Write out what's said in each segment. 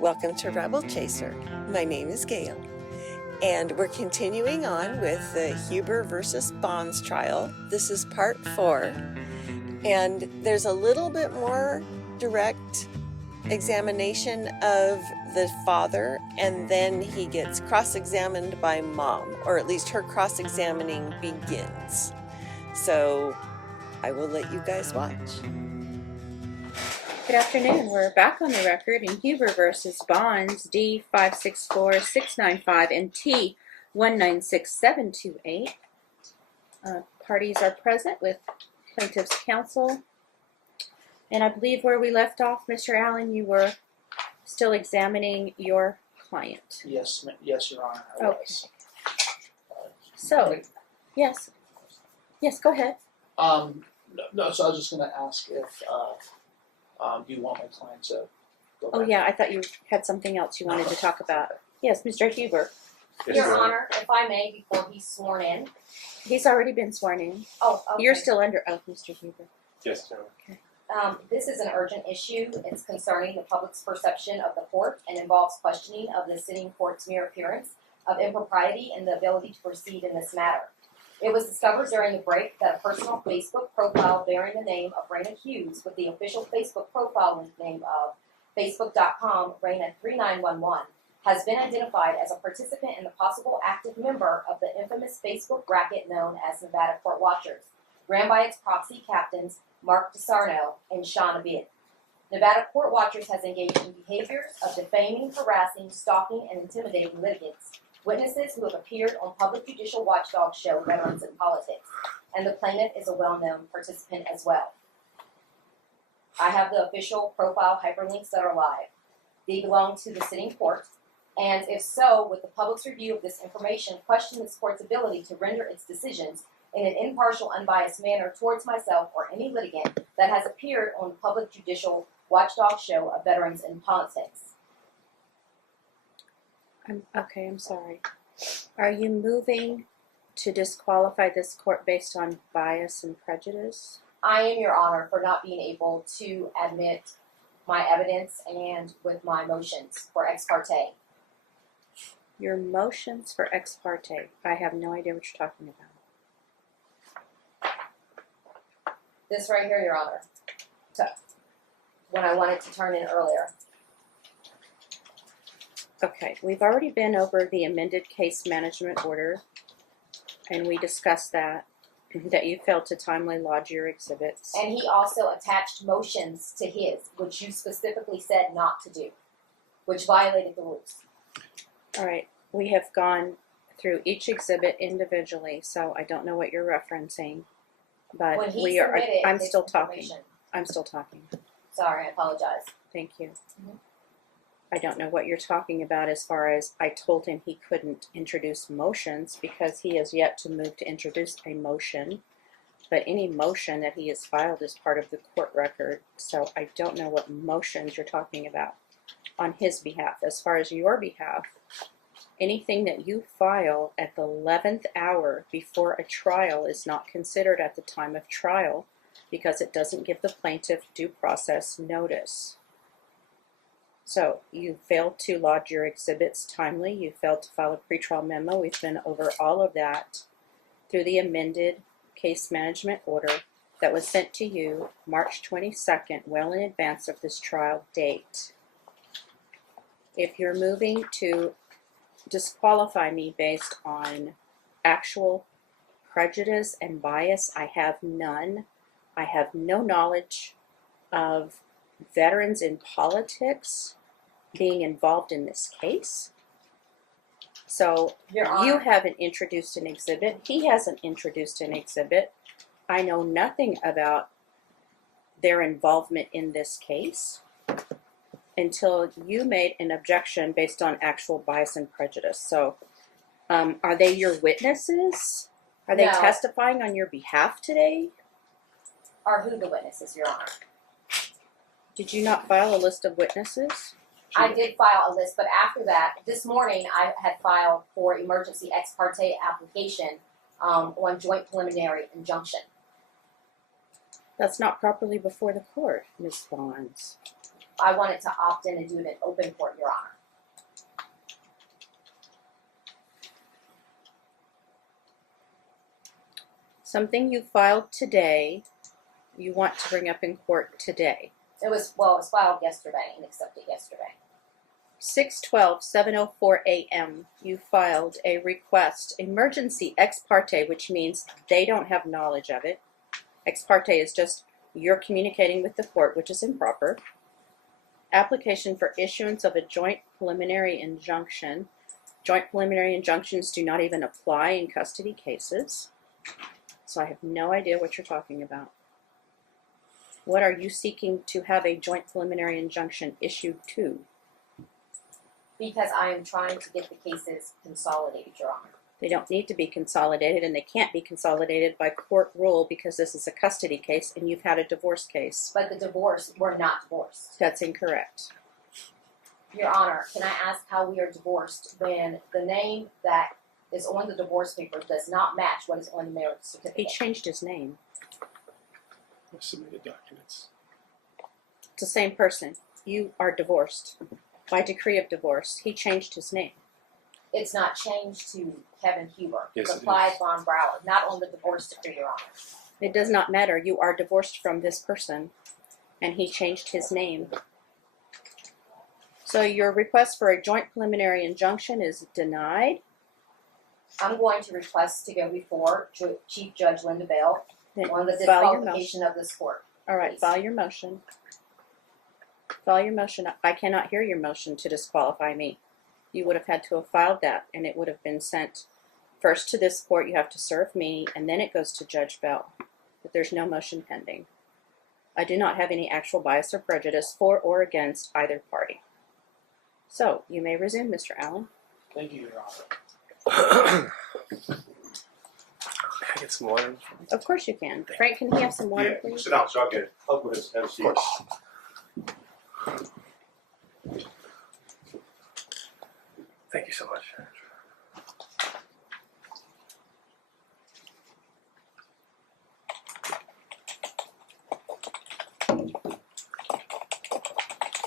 Welcome to Rebel Chaser. My name is Gail, and we're continuing on with the Huber versus Bahns trial. This is part 4, and there's a little bit more direct examination of the father, and then he gets cross-examined by mom, or at least her cross-examining begins. So I will let you guys watch. Good afternoon. We're back on the record in Huber versus Bahns, D564695 and T196728. Parties are present with plaintiff's counsel. And I believe where we left off, Mr. Allen, you were still examining your client. Yes, Your Honor, I was. So, yes, go ahead. No, so I was just going to ask if do you want my client to go Oh back? yeah, I thought you had something else you wanted to talk about. Yes, Mr. Huber. Yes, Your Honor, if I may, before he's sworn in. He's already been sworn in. Oh, okay. You're still under oath, Mr. Huber. Yes, sir. Okay. This is an urgent issue. It's concerning the public's perception of the court and involves questioning of the sitting court's mere appearance of impropriety and the ability to proceed in this matter. It was discovered during the break that a personal Facebook profile bearing the name of Raina Hughes with the official Facebook profile name of Facebook.com Raina3911 has been identified as a participant and a possible active member of the infamous Facebook racket known as Nevada Court Watchers, ran by its proxy captains Mark DeSarno and Chi1d. Nevada Court Watchers has engaged in behaviors of defaming, harassing, stalking, and intimidating litigants, witnesses who have appeared on public judicial watchdog show Veterans in Politics, and the plaintiff is a well-known participant as well. I have the official profile hyperlinks that are live. They belong to the sitting court, and if so, with the public's review of this information, question this court's ability to render its decisions in an impartial, unbiased manner towards myself or any litigant that has appeared on the public judicial watchdog show of Veterans in Politics. I'm sorry. Are you moving to disqualify this court based on bias and prejudice? I am, Your Honor, for not being able to admit my evidence and with my motions for ex parte. Your motions for ex parte. I have no idea what you're talking about. This right here, Your Honor, when I wanted to turn in earlier. Okay, we've already been over the amended case management order, and we discussed that you failed to timely lodge your exhibits. And he also attached motions to his, which you specifically said not to do, which violated the rules. All right, we have gone through each exhibit individually, so I don't know what you're referencing, but When he submitted I'm his still talking. information. I'm still talking. Sorry, I apologize. Thank you. Mhm. I don't know what you're talking about as far as I told him he couldn't introduce motions because he has yet to move to introduce a motion. But any motion that he has filed is part of the court record, so I don't know what motions you're talking about on his behalf. As far as your behalf, anything that you file at the 11th hour before a trial is not considered at the time of trial because it doesn't give the plaintiff due process notice. So you failed to lodge your exhibits timely. You failed to file a pretrial memo. We've been over all of that through the amended case management order that was sent to you March 22nd, well in advance of this trial date. If you're moving to disqualify me based on actual prejudice and bias, I have none. I have no knowledge of Veterans in Politics being involved in this case. So Your Honor. you haven't introduced an exhibit. He hasn't introduced an exhibit. I know nothing about their involvement in this case until you made an objection based on actual bias and prejudice. So are they your witnesses? Are they No. testifying on your behalf today? Are who the witnesses, Your Honor? Did you not file a list of witnesses? I did file a list, but after that, this morning I had filed for emergency ex parte application on joint preliminary injunction. That's not properly before the court, Ms. Bahns. I wanted to opt in and do it in open court, Your Honor. Something you filed today, you want to bring up in court today. It was filed yesterday and accepted yesterday. 6/12/7:04 a.m. you filed a request, emergency ex parte, which means they don't have knowledge of it. Ex parte is just you're communicating with the court, which is improper. Application for issuance of a joint preliminary injunction. Joint preliminary injunctions do not even apply in custody cases. So I have no idea what you're talking about. What are you seeking to have a joint preliminary injunction issued to? Because I am trying to get the cases consolidated, Your Honor. They don't need to be consolidated, and they can't be consolidated by court rule because this is a custody case and you've had a divorce case. But we're not divorced. That's incorrect. Your Honor, can I ask how we are divorced when the name that is on the divorce paper does not match what is on the marriage He certificate? changed his name. Submitted documents. It's the same person. You are divorced. By decree of divorce, he changed his name. It's not changed to Kevin Huber. Yes, It's it applied is. Von Brauer, not on the divorce decree, Your Honor. It does not matter. You are divorced from this person, and he changed his name. So your request for a joint preliminary injunction is denied. I'm going to request to go before Chief Judge Linda Bell Then on the file your motion. disqualification of this court. All right, please. file your motion. File your motion. I cannot hear your motion to disqualify me. You would have had to have filed that, and it would have been sent first to this court. You have to serve me, and then it goes to Judge Bell. But there's no motion pending. I do not have any actual bias or prejudice for or against either party. So, you may resume, Mr. Allen. Thank you, Your Honor. Can I get some water? Of course you can. Frank, can he have some water, Yeah, please? sit down, so I'll get it. I'll go ahead and have a seat. Of course. Thank you so much.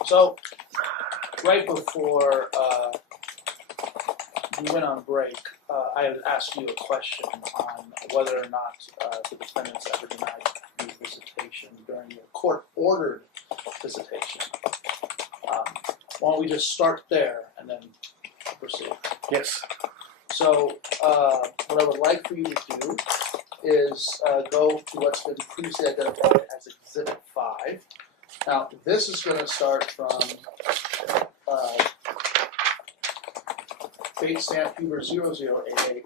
So, right before we went on break, I had asked you a question on whether or not the defendants ever denied you visitation during your court-ordered visitation. Why don't we just start there and then proceed? Yes. So, what I would like for you to do is go to what's been previously identified as Exhibit 5. Now, this is going to start from bait stamp Huber 0088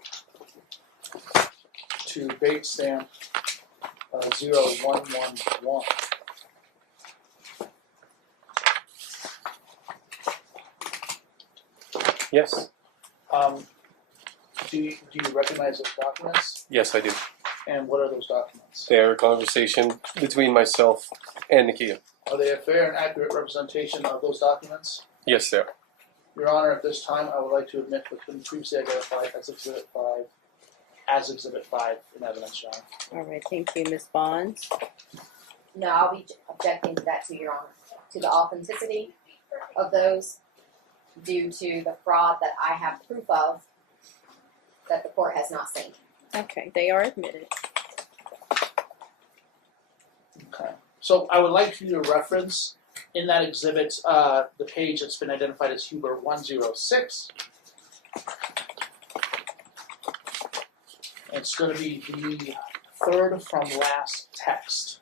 to bait stamp 0111. Yes. Do you recognize those documents? Yes, I do. And what are those documents? They are a conversation between myself and Nakia. Are they a fair and accurate representation of those documents? Yes, they are. Your Honor, at this time, I would like to admit what's been previously identified as Exhibit 5 in evidence, Your Honor. All right, thank you, Ms. Bahns. No, I'll be objecting to that too, Your Honor. To the authenticity of those due to the fraud that I have proof of that the court has not seen. Okay, they are admitted. Okay. So I would like for you to reference in that exhibit the page that's been identified as Huber 106. It's going to be the third from last text,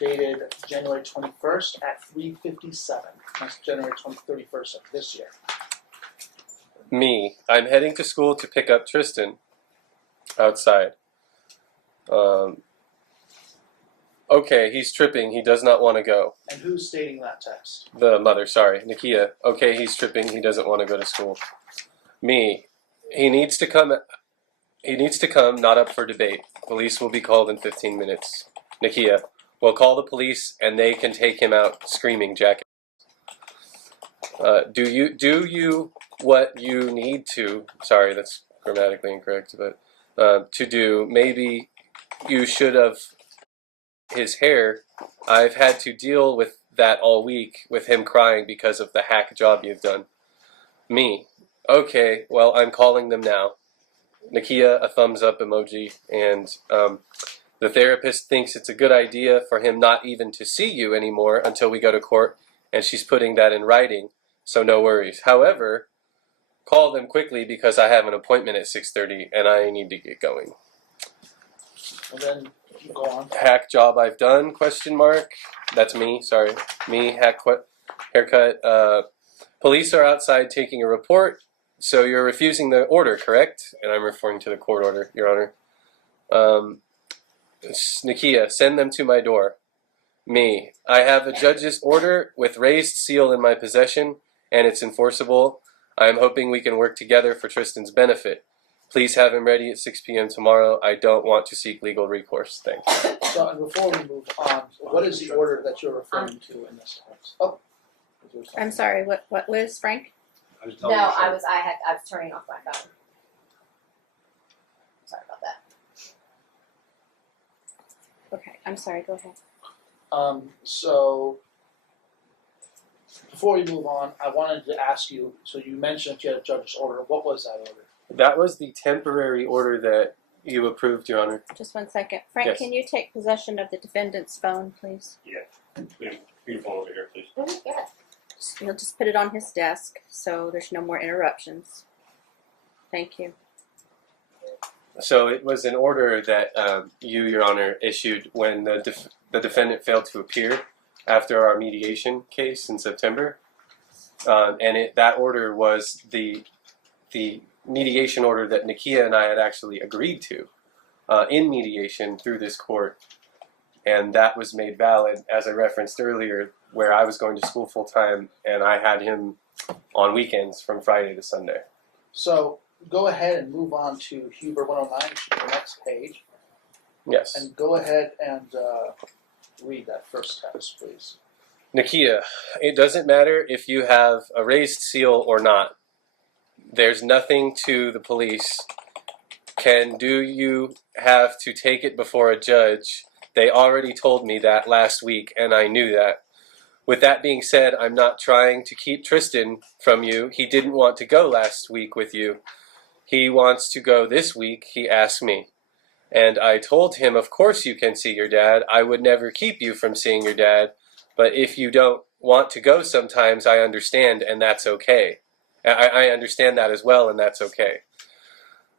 dated January 21st at 3:57. That's January 31st of this year. Me. I'm heading to school to pick up Tristan outside. Okay, he's tripping. He does not want to go. And who's stating that text? The mother, sorry, Nakia. Okay, he's tripping. He doesn't want to go to school. Me. He needs to come. He needs to come, not up for debate. Police will be called in 15 minutes. Nakia. We'll call the police and they can take him out screaming, jackass. Do you what you need to, sorry, that's grammatically incorrect, but to do, maybe you should have his hair. I've had to deal with that all week with him crying because of the hack job you've done. Me. Okay, well, I'm calling them now. Nakia, a thumbs up emoji, and the therapist thinks it's a good idea for him not even to see you anymore until we go to court, and she's putting that in writing, so no worries. However, call them quickly because I have an appointment at 6:30 and I need to get going. And then go on. Hack job I've done, question mark. That's me, sorry. Me, haircut. Police are outside taking a report, so you're refusing the order, correct? And I'm referring to the court order, Your Honor. Nakia, send them to my door. Me, I have a judge's order with raised seal in my possession, and it's enforceable. I am hoping we can work together for Tristan's benefit. Please have him ready at 6 p.m. tomorrow. I don't want to seek legal recourse. Thanks. So, and before we move on, what is the order that you're referring to in this case? Oh. I'm sorry, what Liz, Frank? I was No, telling you, I was turning off my phone. Sorry about that. Okay, I'm sorry, go ahead. So before we move on, I wanted to ask you, so you mentioned that you had a judge's order. What was that order? That was the temporary order that you approved, Your Honor. Just 1 second. Frank, Yes. can you take possession of the defendant's phone, please? Beautiful over here, please. Yeah. You'll just put it on his desk so there's no more interruptions. Thank you. So it was an order that you, Your Honor, issued when the defendant failed to appear after our mediation case in September. And that order was the mediation order that Nakia and I had actually agreed to in mediation through this court. And that was made valid, as I referenced earlier, where I was going to school full time and I had him on weekends from Friday to Sunday. So go ahead and move on to Huber 109, which is the next page. Yes. And go ahead and read that first text, please. Nakia, it doesn't matter if you have a raised seal or not. There's nothing to the police. Do you have to take it before a judge? They already told me that last week, and I knew that. With that being said, I'm not trying to keep Tristan from you. He didn't want to go last week with you. He wants to go this week, he asked me. And I told him, of course you can see your dad. I would never keep you from seeing your dad. But if you don't want to go sometimes, I understand, and that's okay. I understand that as well, and that's okay.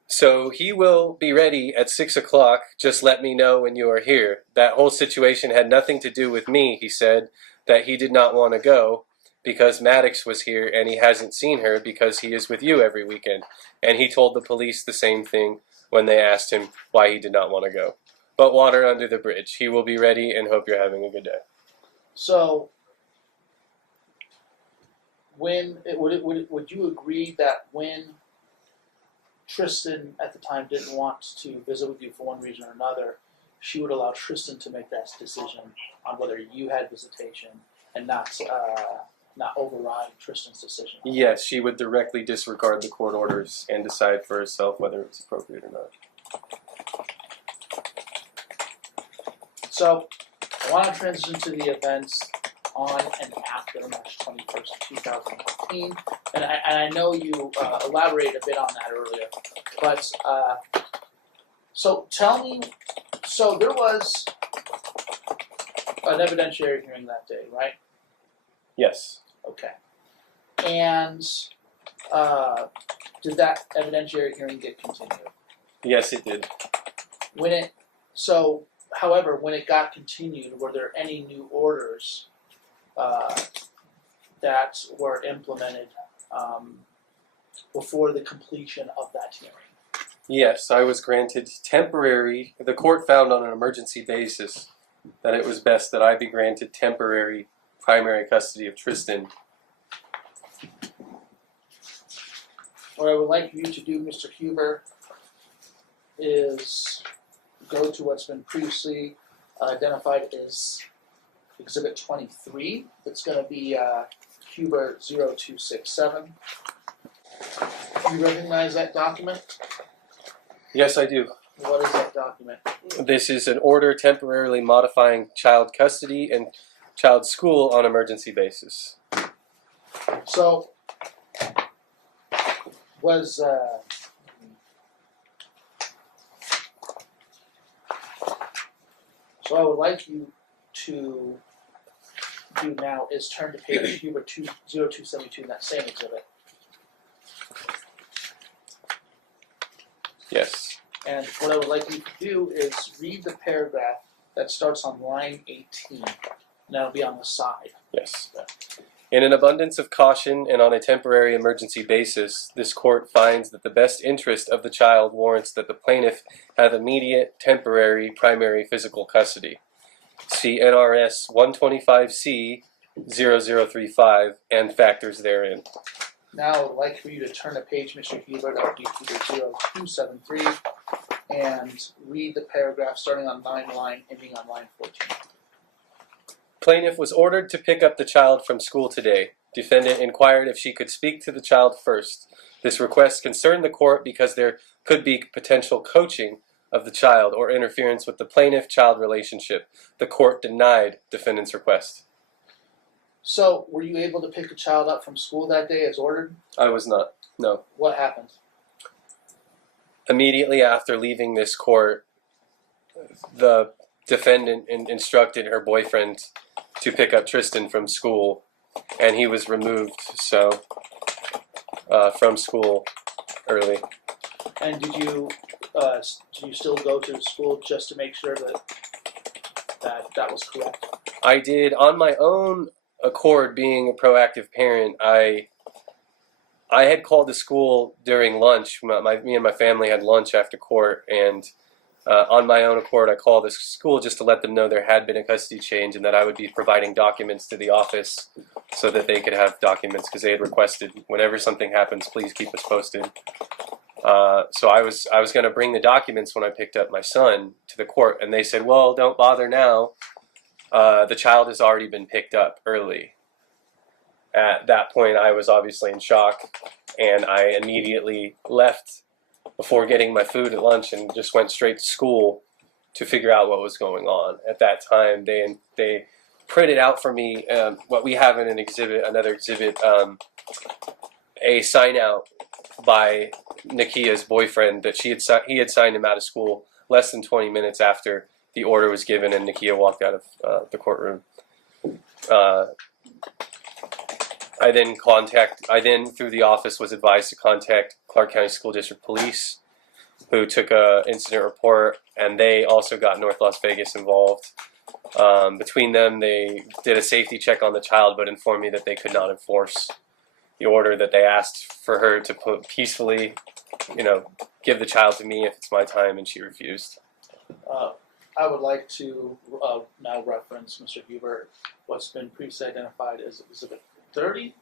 So he will be ready at 6 o'clock. Just let me know when you are here. That whole situation had nothing to do with me, he said, that he did not want to go because Maddox was here and he hasn't seen her because he is with you every weekend. And he told the police the same thing when they asked him why he did not want to go. But water under the bridge. He will be ready and hope you're having a good day. So would you agree that when Tristan at the time didn't want to visit with you for one reason or another, she would allow Tristan to make that decision on whether you had visitation and not override Tristan's decision? Yes, she would directly disregard the court orders and decide for herself whether it was appropriate or not. So I want to transition to the events on and after March 21st, 2015. And I know you elaborated a bit on that earlier. But, so tell me, so there was an evidentiary hearing that day, right? Yes. Okay. And did that evidentiary hearing get continued? Yes, it did. However, when it got continued, were there any new orders that were implemented before the completion of that hearing? Yes, I was granted temporary. The court found on an emergency basis that it was best that I be granted temporary primary custody of Tristan. What I would like you to do, Mr. Huber, is go to what's been previously identified as Exhibit 23. It's going to be Huber 0267. Do you recognize that document? Yes, I do. What is that document? This is an order temporarily modifying child custody and child's school on emergency basis. So, was so I would like you to do now is turn to page Huber 20272 in that same exhibit. Yes. And what I would like you to do is read the paragraph that starts on line 18. And that'll be on the side. Yes. In an abundance of caution and on a temporary emergency basis, this court finds that the best interest of the child warrants that the plaintiff have immediate, temporary, primary physical custody. See NRS 125C 0035 and factors therein. Now I would like for you to turn the page, Mr. Hubert, that would be Huber 0273, and read the paragraph starting on line ending on line 14. Plaintiff was ordered to pick up the child from school today. Defendant inquired if she could speak to the child first. This request concerned the court because there could be potential coaching of the child or interference with the plaintiff-child relationship. The court denied defendant's request. So, were you able to pick the child up from school that day as ordered? I was not. No. What happened? Immediately after leaving this court, the defendant instructed her boyfriend to pick up Tristan from school, and he was removed from school early. And do you still go to school just to make sure that was correct? I did on my own accord, being a proactive parent. I had called the school during lunch. Me and my family had lunch after court, and on my own accord, I called the school just to let them know there had been a custody change and that I would be providing documents to the office so that they could have documents, because they had requested, whenever something happens, please keep us posted. So I was going to bring the documents when I picked up my son to the court, and they said, well, don't bother now. The child has already been picked up early. At that point, I was obviously in shock, and I immediately left before getting my food at lunch and just went straight to school to figure out what was going on. At that time, they printed out for me what we have in another exhibit, a sign out by Nakia's boyfriend that he had signed him out of school less than 20 minutes after the order was given and Nakia walked out of the courtroom. I then through the office was advised to contact Clark County School District Police, who took a incident report, and they also got North Las Vegas involved. Between them, they did a safety check on the child, but informed me that they could not enforce the order, that they asked for her to peacefully, give the child to me if it's my time, and she refused. I would like to now reference, Mr. Hubert, what's been previously identified as Exhibit 30.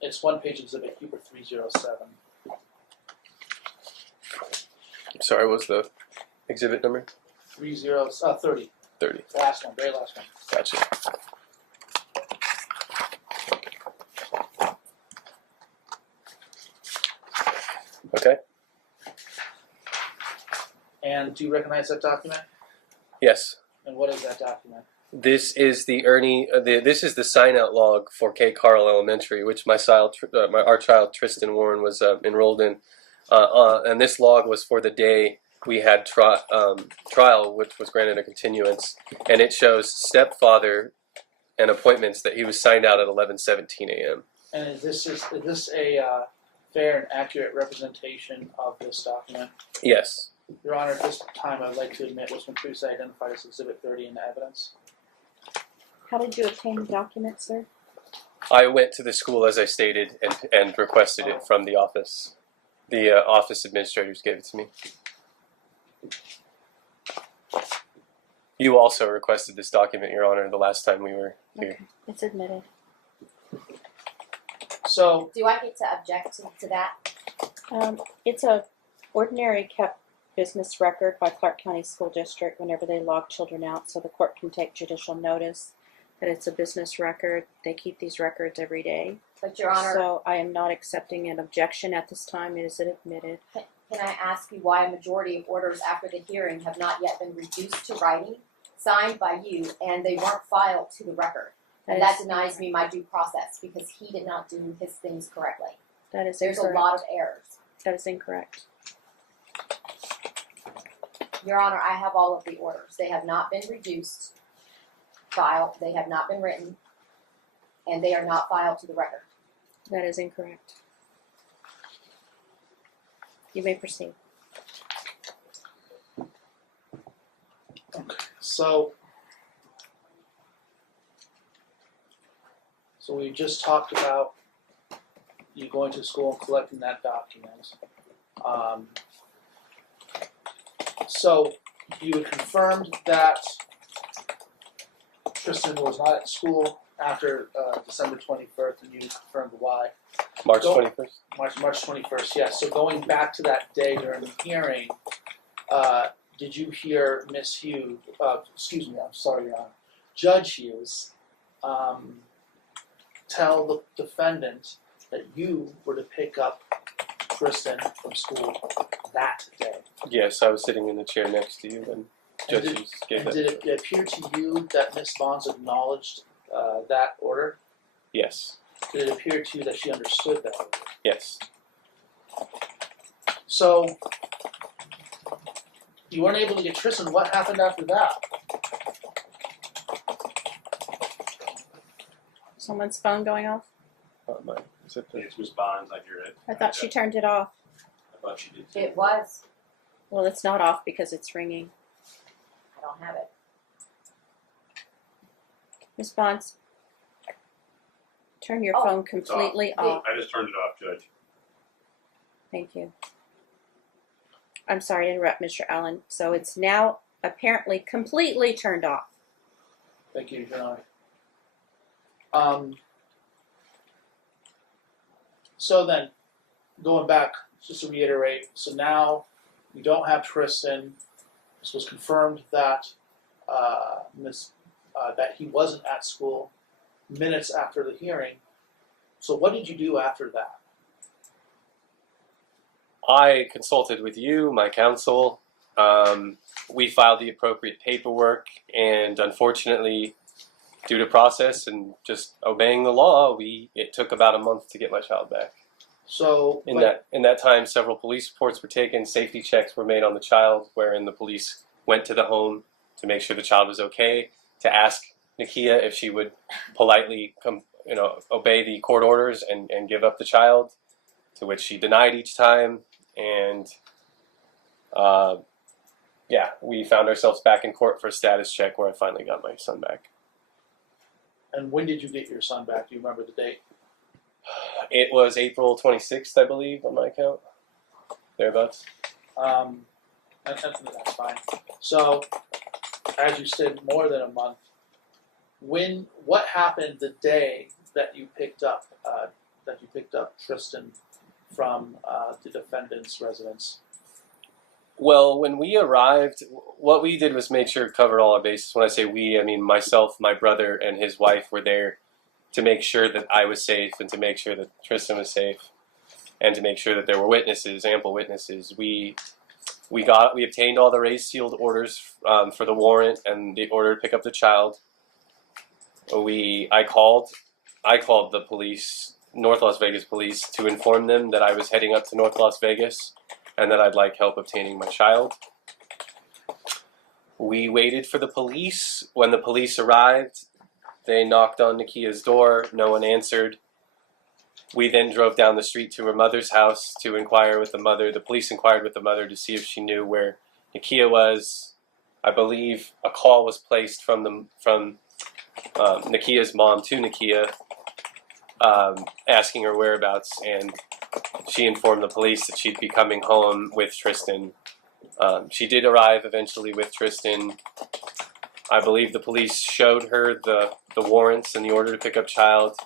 It's one-page Exhibit Hubert 307. Sorry, what was the exhibit number? 30. 30. Last one, very last one. Gotcha. Okay. And do you recognize that document? Yes. And what is that document? This is this is the sign-out log for K. Carl Elementary, which our child Tristan Warren was enrolled in, and this log was for the day we had trial, which was granted a continuance, and it shows stepfather and appointments that he was signed out at 11:17 a.m. And is this a fair and accurate representation of this document? Yes. Your Honor, at this time, I would like to admit what's been previously identified as Exhibit 30 in the evidence. How did you obtain the document, sir? I went to the school, as I stated, and requested it from the office. The office administrators gave it to me. You also requested this document, Your Honor, the last time we were here. Okay, it's admitted. So, Do I get to object to that? It's a ordinary kept business record by Clark County School District whenever they log children out, so the court can take judicial notice that it's a business record. They keep these records every day. But Your Honor, So I am not accepting an objection at this time. It is admitted. can I ask you why a majority of orders after the hearing have not yet been reduced to writing? signed by you, and they weren't filed to the record. And that denies me my due process because he did not do his things correctly. That is There's incorrect. a lot of errors. That is incorrect. Your Honor, I have all of the orders. They have not been reduced, filed, they have not been written, and they are not filed to the record. That is incorrect. You may proceed. So we just talked about you going to school and collecting that document. So you had confirmed that Tristan was not at school after December 21st, and you confirmed why. March Go- 21st. March 21st, yes. So going back to that day during the hearing, did you hear Miss Hughes, excuse me, I'm sorry, Your Honor, Judge Hughes, tell the defendant that you were to pick up Tristan from school that day? Yes, I was sitting in the chair next to you when And judges gave And that. did it appear to you that Miss Bahns acknowledged that order? Yes, Did it appear to you that she understood that order? yes. So you weren't able to get Tristan. What happened after that? Someone's phone going off? Is it the- It's Ms. Bahns, I hear it. I thought she turned it off. I thought she did too. It was. Well, it's not off because it's ringing. I don't have it. Ms. Bonds, turn your Oh. phone completely off. I just turned it off, Judge. Thank you. I'm sorry to interrupt, Mr. Allen. So it's now apparently completely turned off. Thank you, Your Honor. So then, going back, just to reiterate, so now you don't have Tristan. This was confirmed that that he wasn't at school minutes after the hearing. So what did you do after that? I consulted with you, my counsel. We filed the appropriate paperwork, and unfortunately, due to process and just obeying the law, it took about a month to get my child back. So In that time, several police reports were taken, safety checks were made on the child, wherein the police went to the home to make sure the child was okay, to ask Nakia if she would politely obey the court orders and give up the child, to which she denied each time. And we found ourselves back in court for a status check where I finally got my son back. And when did you get your son back? Do you remember the date? It was April 26th, I believe, on my account. Thereabouts. That's fine. So, as you said, more than a month. What happened the day that you picked up Tristan from the defendant's residence? Well, when we arrived, what we did was made sure to cover all our bases. When I say we, I mean myself, my brother, and his wife were there to make sure that I was safe and to make sure that Tristan was safe and to make sure that there were witnesses, ample witnesses. We obtained all the raised sealed orders for the warrant and the order to pick up the child. I called the police, North Las Vegas police, to inform them that I was heading up to North Las Vegas and that I'd like help obtaining my child. We waited for the police. When the police arrived, they knocked on Nakia's door. No one answered. We then drove down the street to her mother's house to inquire with the mother. The police inquired with the mother to see if she knew where Nakia was. I believe a call was placed from Nakia's mom to Nakia, asking her whereabouts, and she informed the police that she'd be coming home with Tristan. She did arrive eventually with Tristan. I believe the police showed her the warrants and the order to pick up child.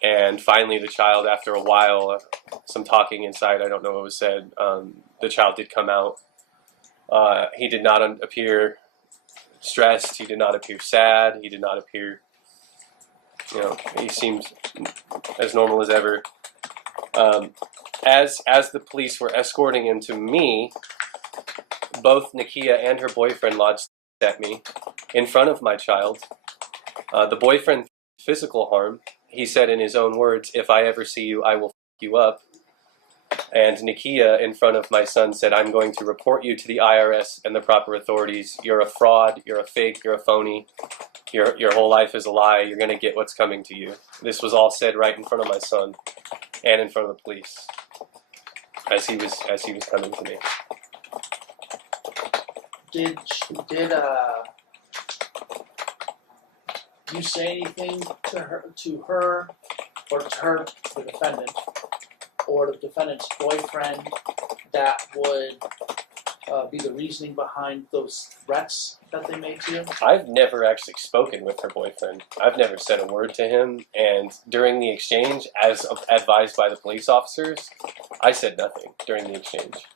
And finally, the child, after a while, some talking inside, I don't know what was said, the child did come out. He did not appear stressed. He did not appear sad. He did not appear, he seemed as normal as ever. As the police were escorting him to me, both Nakia and her boyfriend lodged at me in front of my child. The boyfriend physical harm. He said in his own words, "If I ever see you, I will f*** you up." And Nakia, in front of my son, said, "I'm going to report you to the IRS and the proper authorities. You're a fraud, you're a fake, you're a phony. Your whole life is a lie. You're going to get what's coming to you." This was all said right in front of my son and in front of the police as he was coming to me. Did you say anything to her, or to her, the defendant, or the defendant's boyfriend, that would be the reasoning behind those threats that they made to you? I've never actually spoken with her boyfriend. I've never said a word to him, and during the exchange, as advised by the police officers, I said nothing during the exchange.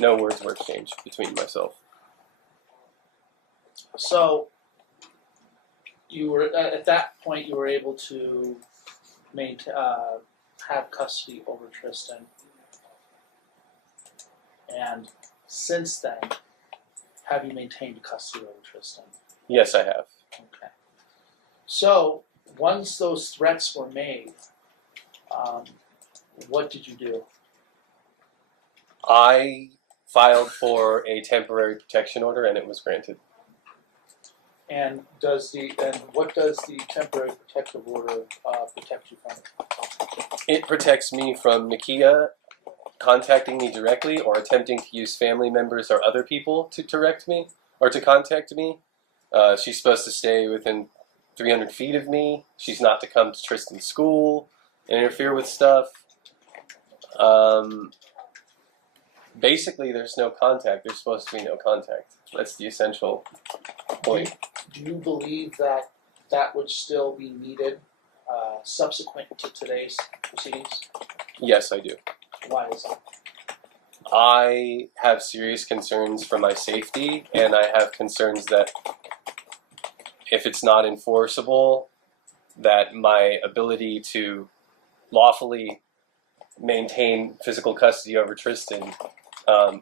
No words were exchanged between myself. So, you were at that point. You were able to have custody over Tristan, and since then, have you maintained custody over Tristan? Yes, I have. Okay. So, once those threats were made, what did you do? I filed for a temporary protection order, and it was granted. And what does the temporary protective order protect you from? It protects me from Nakia contacting me directly or attempting to use family members or other people to direct me or to contact me. She's supposed to stay within 300 feet of me. She's not to come to Tristan's school and interfere with stuff. Basically, there's no contact. There's supposed to be no contact. That's the essential point. Do you believe that would still be needed subsequent to today's proceedings? Yes, I do. Why is that? I have serious concerns for my safety, and I have concerns that if it's not enforceable, that my ability to lawfully maintain physical custody over Tristan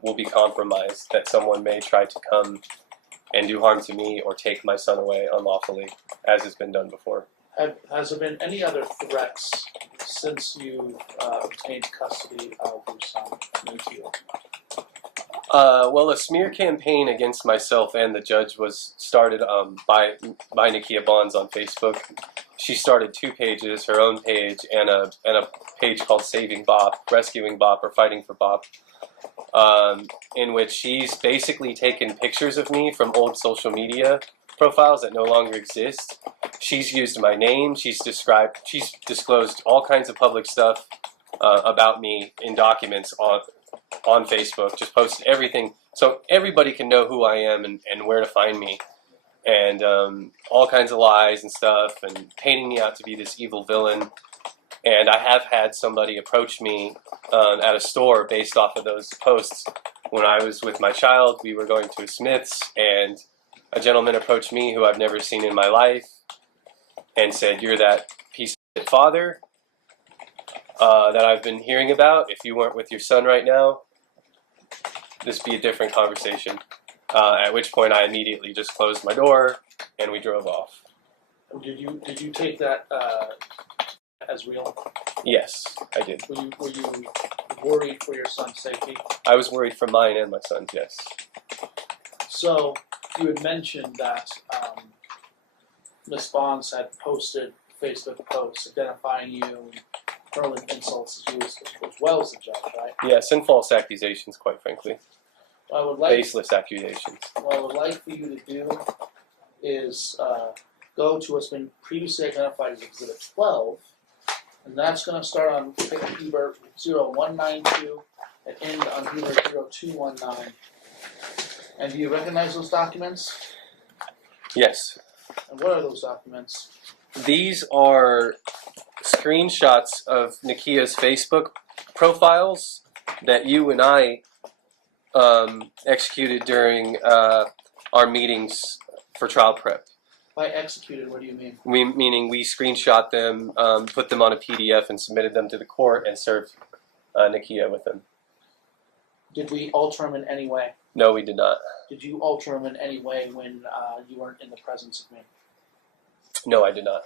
will be compromised, that someone may try to come and do harm to me or take my son away unlawfully, as has been done before. Has there been any other threats since you obtained custody of your son, Nakia? Well, a smear campaign against myself and the judge was started by Nakia Bahns on Facebook. She started 2 pages, her own page, and a page called Saving Bop, Rescuing Bop, or Fighting for Bop, in which she's basically taken pictures of me from old social media profiles that no longer exist. She's used my name, she's disclosed all kinds of public stuff about me in documents on Facebook, just posted everything so everybody can know who I am and where to find me, and all kinds of lies and stuff, and painting me out to be this evil villain. And I have had somebody approach me at a store based off of those posts. When I was with my child, we were going to a Smith's, and a gentleman approached me who I've never seen in my life and said, "You're that piece of shit father that I've been hearing about. If you weren't with your son right now, this would be a different conversation." At which point I immediately just closed my door and we drove off. Did you take that as real? Yes, I did. Were you worried for your son's safety? I was worried for mine and my son's, yes. So you had mentioned that Ms. Bahns had posted Facebook posts identifying you and hurling insults at you as well as the judge, right? Yes, and false accusations, quite frankly. Baseless accusations. What I would like for you to do is go to what's been previously identified as Exhibit 12, and that's going to start on Huber 0192 and end on Huber 0219. And do you recognize those documents? Yes. And what are those documents? These are screenshots of Nakia's Facebook profiles that you and I executed during our meetings for trial prep. By executed, what do you mean? Meaning we screenshot them, put them on a PDF, and submitted them to the court and served Nakia with them. Did we alter him in any way? No, we did not. Did you alter him in any way when you weren't in the presence of me? No, I did not.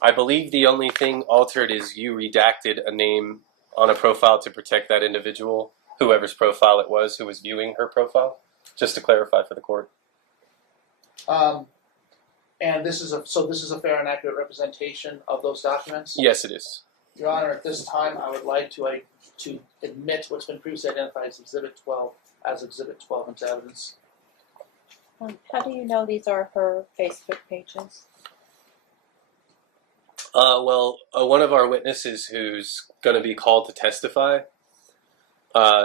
I believe the only thing altered is you redacted a name on a profile to protect that individual, whoever's profile it was, who was viewing her profile. Just to clarify for the court. And this is a fair and accurate representation of those documents? Yes, it is. Your Honor, at this time, I would like to admit what's been previously identified as Exhibit 12 into evidence. How do you know these are her Facebook pages? One of our witnesses who's going to be called to testify,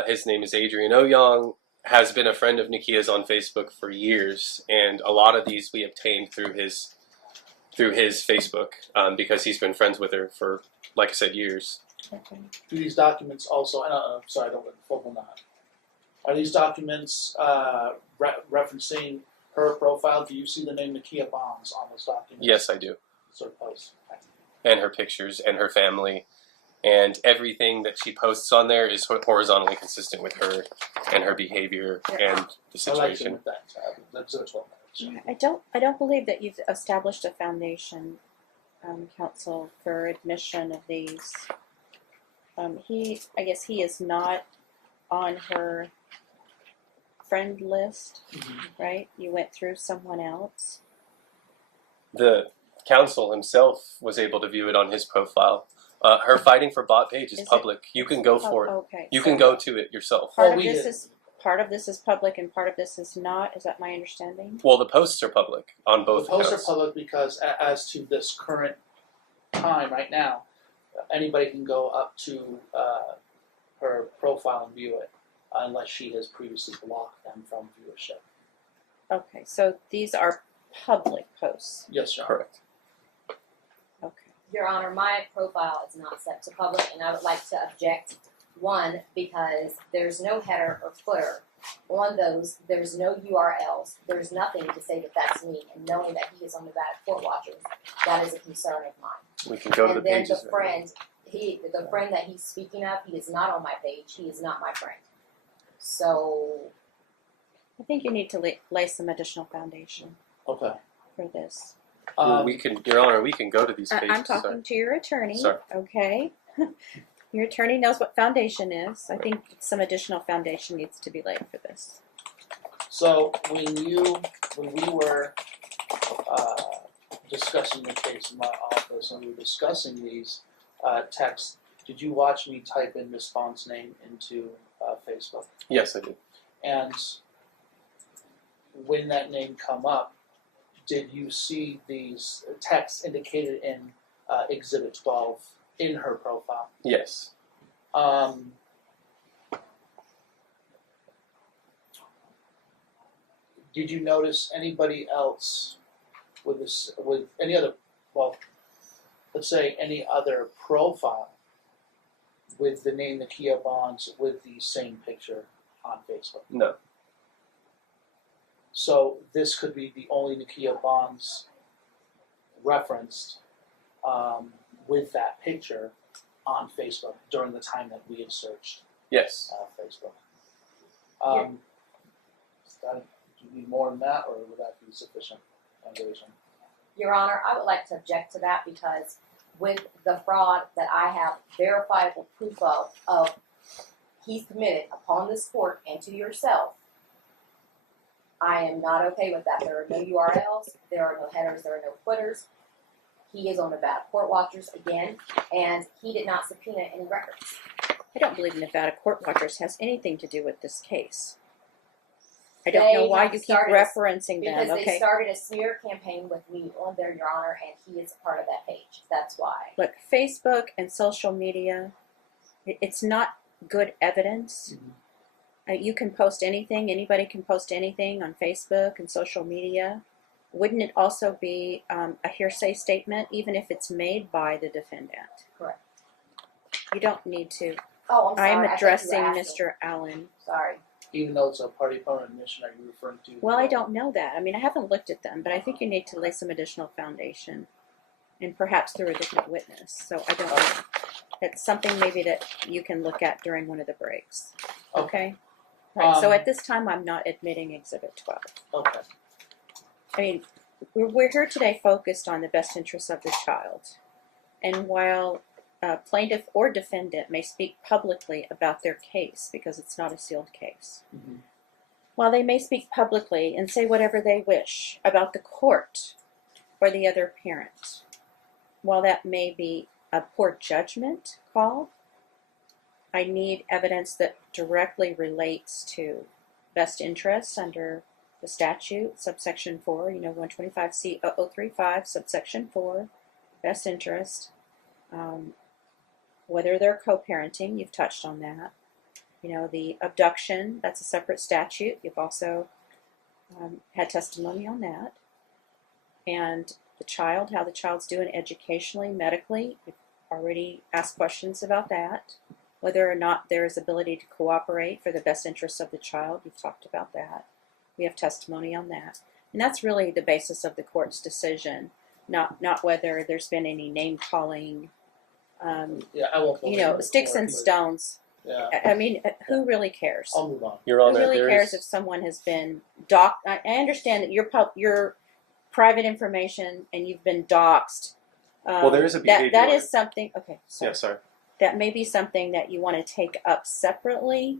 his name is Adrian Oyong, has been a friend of Nikia's on Facebook for years, and a lot of these we obtained through his Facebook because he's been friends with her for, like I said, years. Okay. Do these documents also, and I'm sorry, I don't want to fumble not. Are these documents referencing her profile? Do you see the name Nikia Bahns on those documents? Yes, I do. Sort of post. And her pictures and her family. And everything that she posts on there is horizontally consistent with her and her behavior and the I like situation. with that. That's Exhibit 12 minutes. I don't believe that you've established a foundation, counsel, for admission of these. I guess he is not on her friend list, right? You went through someone else. The counsel himself was able to view it on his profile. Her fighting for bot page is Is it- public. You can go for it. Okay. You so can go to it yourself. Part Oh, of we this did. is public and part of this is not. Is that my understanding? Well, the posts are public on both The posts are accounts. public because as to this current time right now, anybody can go up to her profile and view it unless she has previously blocked them from viewership. Okay, so these are public posts. Yes, Your Honor. Correct. Okay. Your Honor, my profile is not set to public, and I would like to object. One, because there's no header or footer on those. There's no URLs. There's nothing to say that that's me. And knowing that he is on Nevada Court Watchers, that is a concern of mine. We can go to the And then pages. the right friend, the friend that he's speaking of, he is not on my page. He is not my friend. So I think you need to lay some additional foundation Okay. for this. now. We can, Your Honor, we can go to these pages. I'm talking to your attorney. Sorry. Okay. Your attorney knows what foundation is. I think some additional foundation needs to be laid for this. So when we were discussing the case in my office and we were discussing these texts, did you watch me type in Miss Bond's name into Facebook? Yes, I did. And when that name come up, did you see these texts indicated in Exhibit 12 in her profile? Yes. Did you notice anybody else with this, with any other, well, let's say any other profile with the name Nikia Bahns with the same picture on Facebook? No. So this could be the only Nikia Bahns referenced with that picture on Facebook during the time that we had searched Yes. Facebook. Do you need more than that, or would that be sufficient foundation? Your Honor, I would like to object to that because with the fraud that I have verifiable proof of he's committed upon this court and to yourself, I am not okay with that. There are no URLs, there are no headers, there are no footers. He is on Nevada Court Watchers again, and he did not subpoena any records. I don't believe Nevada Court Watchers has anything to do with this case. I don't know why you keep referencing them. Because they Okay. started a smear campaign with me on there, Your Honor, and he is a part of that page. That's why. Look, Facebook and social media, it's not good evidence. You can post anything. Anybody can post anything on Facebook and social media. Wouldn't it also be a hearsay statement, even if it's made by the defendant? Correct. You don't need to. Oh, I'm sorry. I'm I thought you were addressing asking. Mr. Allen. Sorry. Even though it's a party opponent admission, are you referring to? Well, I don't know that. I mean, I haven't looked at them, but I think you need to lay some additional foundation, and perhaps through a different witness. So I don't know. That's something maybe that you can look at during one of the breaks. Okay? Right, so Um, at this time, I'm not admitting Exhibit 12. Okay. I mean, we're here today focused on the best interests of the child. And while plaintiff or defendant may speak publicly about their case, because it's not a sealed case, Mhm. while they may speak publicly and say whatever they wish about the court or the other parent, while that may be a poor judgment call, I need evidence that directly relates to best interests under the statute, subsection 4, 125 C0035, subsection 4, best interest. Whether they're co-parenting, you've touched on that. The abduction, that's a separate statute. You've also had testimony on that. And the child, how the child's doing educationally, medically, you've already asked questions about that. Whether or not there is ability to cooperate for the best interests of the child, you've talked about that. We have testimony on that. And that's really the basis of the court's decision, not whether there's been any name calling, Yeah, I won't. go into the sticks court, and but- stones. Yeah, I mean, who really cares? I'll move on. Your Who Honor, really there cares is if someone has been doxxed? I understand that your private information and you've been doxxed. Well, there is a that behavioral- is something. Okay, sorry. yeah, sorry. That may be something that you want to take up separately.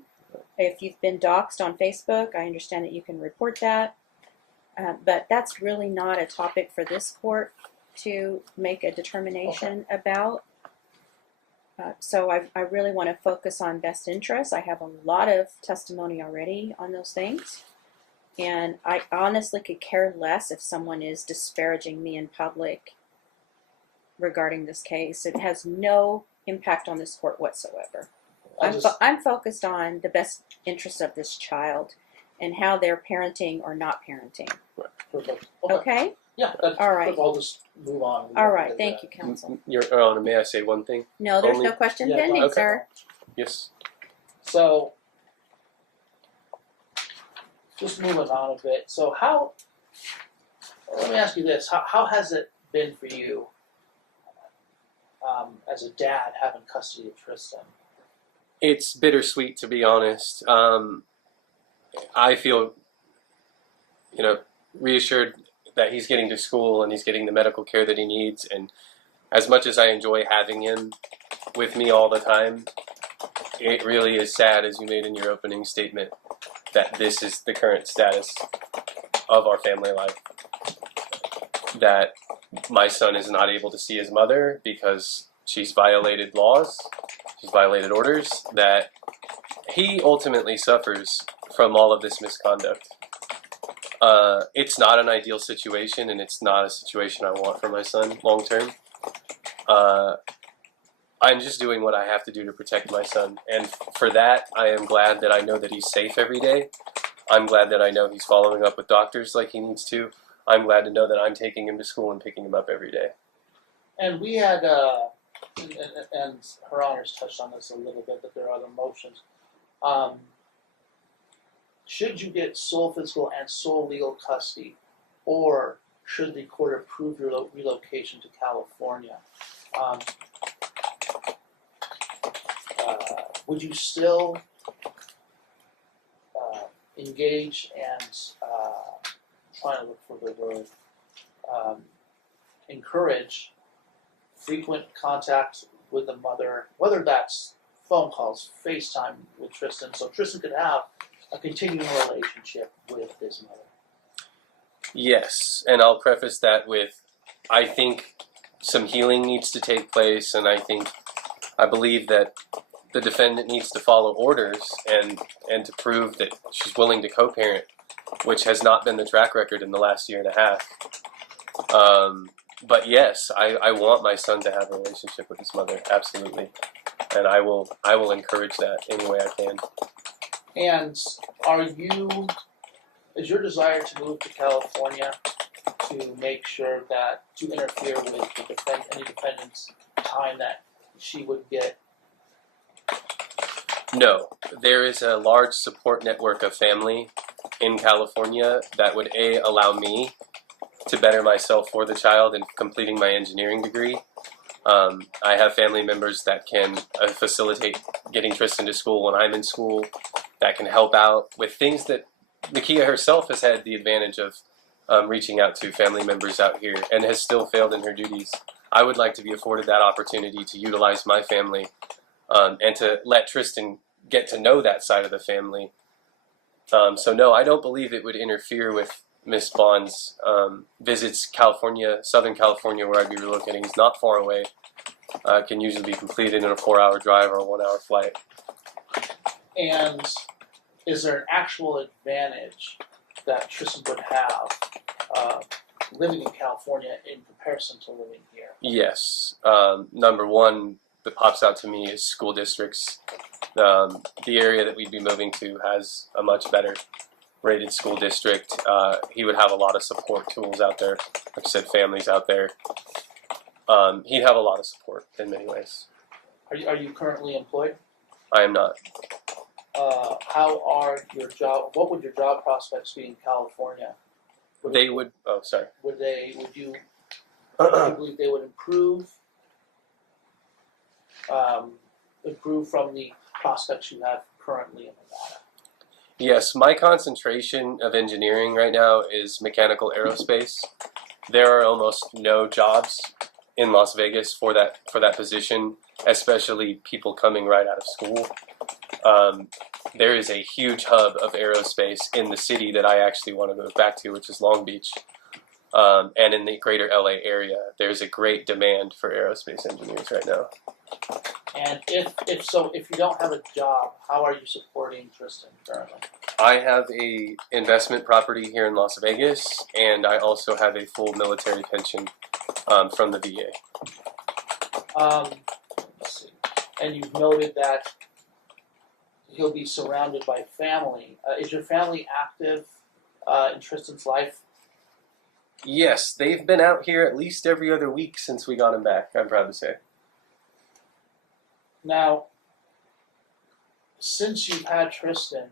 If you've been doxxed on Facebook, I understand that you can report that. But that's really not a topic for this court to make a determination about. So I really want to focus on best interests. I have a lot of testimony already on those things. And I honestly could care less if someone is disparaging me in public regarding this case. It has no impact on this court whatsoever. I'm focused on the best interests of this child and how they're parenting or not parenting. Perfect. Okay? Yeah, that's All right. I'll just move on. All right. Thank you, counsel. Your Honor, may I say one thing? No, there's Only- no question Yeah, pending, okay. sir. Yes. So, just moving on a bit. So let me ask you this. How has it been for you as a dad having custody of Tristan? It's bittersweet, to be honest. I feel, reassured that he's getting to school and he's getting the medical care that he needs. And as much as I enjoy having him with me all the time, it really is sad, as you made in your opening statement, that this is the current status of our family life. That my son is not able to see his mother because she's violated laws, she's violated orders, that he ultimately suffers from all of this misconduct. It's not an ideal situation, and it's not a situation I want for my son long term. I'm just doing what I have to do to protect my son, and for that, I am glad that I know that he's safe every day. I'm glad that I know he's following up with doctors like he needs to. I'm glad to know that I'm taking him to school and picking him up every day. And we had, and Her Honor's touched on this a little bit, but there are other motions. Should you get sole physical and sole legal custody, or should the court approve your relocation to California? Would you still engage and trying to look for the word, encourage frequent contact with the mother, whether that's phone calls, FaceTime with Tristan, so Tristan could have a continuing relationship with his mother? Yes, and I'll preface that with, I think some healing needs to take place, and I believe that the defendant needs to follow orders and to prove that she's willing to co-parent, which has not been the track record in the last year and a half. But yes, I want my son to have a relationship with his mother, absolutely, and I will encourage that any way I can. And is your desire to move to California to make sure that, to interfere with any defendant's time that she would get? No, there is a large support network of family in California that would allow me to better myself for the child in completing my engineering degree. I have family members that can facilitate getting Tristan to school when I'm in school, that can help out with things that Nakia herself has had the advantage of reaching out to family members out here and has still failed in her duties. I would like to be afforded that opportunity to utilize my family and to let Tristan get to know that side of the family. So no, I don't believe it would interfere with Miss Bahns' visits California, Southern California, where I'd be relocating. Is not far away. Can usually be completed in a 4-hour drive or a 1-hour flight. And is there an actual advantage that Tristan would have living in California in comparison to living here? Yes. Number one that pops out to me is school districts. The area that we'd be moving to has a much better rated school district. He would have a lot of support tools out there. Like I said, families out there. He'd have a lot of support in many ways. Are you currently employed? I am not. How are your job? What would your job prospects be in California? They would. Oh, sorry. Would you believe they would improve? Improve from the prospects you have currently in Nevada? Yes, my concentration of engineering right now is mechanical aerospace. There are almost no jobs in Las Vegas for that position, especially people coming right out of school. There is a huge hub of aerospace in the city that I actually want to move back to, which is Long Beach. And in the greater LA area, there's a great demand for aerospace engineers right now. And if you don't have a job, how are you supporting Tristan currently? I have a investment property here in Las Vegas, and I also have a full military pension from the VA. Let's see. And you've noted that he'll be surrounded by family. Is your family active in Tristan's life? Yes, they've been out here at least every other week since we got him back, I'm proud to say. Now, since you've had Tristan,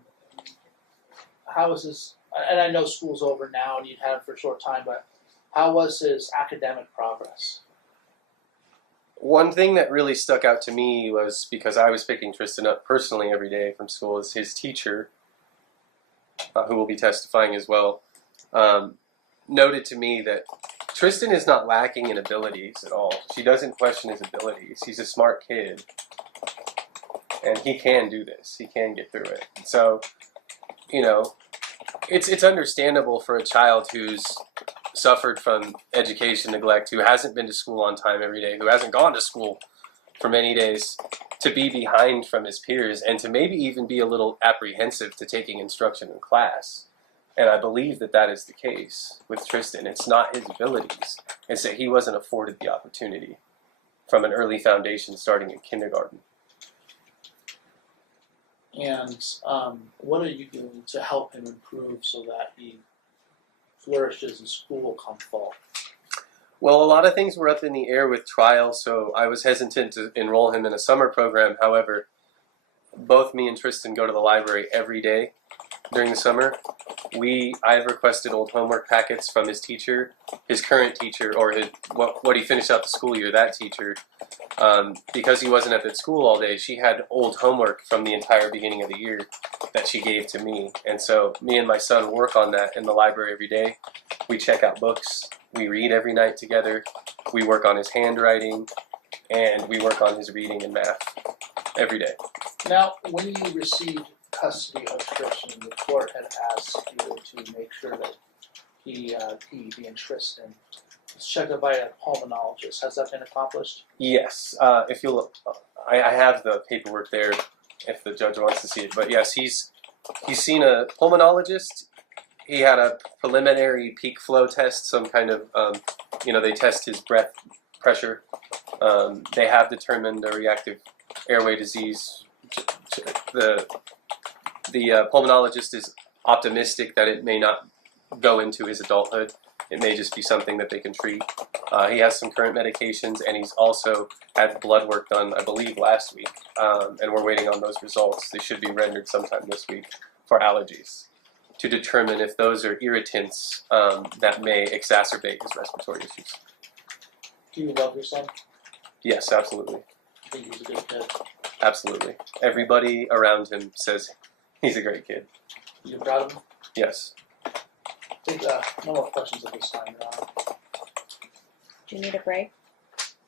how is his, and I know school's over now and you've had him for a short time, but how was his academic progress? One thing that really stuck out to me was, because I was picking Tristan up personally every day from school, is his teacher, who will be testifying as well, noted to me that Tristan is not lacking in abilities at all. She doesn't question his abilities. He's a smart kid, and he can do this. He can get through it. So, you know, it's understandable for a child who's suffered from education neglect, who hasn't been to school on time every day, who hasn't gone to school for many days, to be behind from his peers and to maybe even be a little apprehensive to taking instruction in class. And I believe that that is the case with Tristan. It's not his abilities. It's that he wasn't afforded the opportunity from an early foundation starting in kindergarten. And what are you doing to help him improve so that he flourishes in school come fall? Well, a lot of things were up in the air with trial, so I was hesitant to enroll him in a summer program. However, both me and Tristan go to the library every day during the summer. I've requested old homework packets from his teacher, his current teacher, or what he finished out the school year, that teacher. Because he wasn't at that school all day, she had old homework from the entire beginning of the year that she gave to me. And so me and my son work on that in the library every day. We check out books, we read every night together, we work on his handwriting, and we work on his reading and math every day. Now, when you received custody of Tristan, the court had asked you to make sure that he being Tristan, is checked out by a pulmonologist. Has that been accomplished? Yes, if you'll look, I have the paperwork there if the judge wants to see it. But yes, he's seen a pulmonologist. He had a preliminary peak flow test, some kind of, they test his breath pressure. They have determined a reactive airway disease. The pulmonologist is optimistic that it may not go into his adulthood. It may just be something that they can treat. He has some current medications, and he's also had blood work done, I believe, last week, and we're waiting on those results. They should be rendered sometime this week for allergies to determine if those are irritants that may exacerbate his respiratory issues. Do you love your son? Yes, absolutely. I think he's a good kid. Absolutely. Everybody around him says he's a great kid. You proud of him? Yes. I think no more questions at this time, Your Honor. Do you need a break?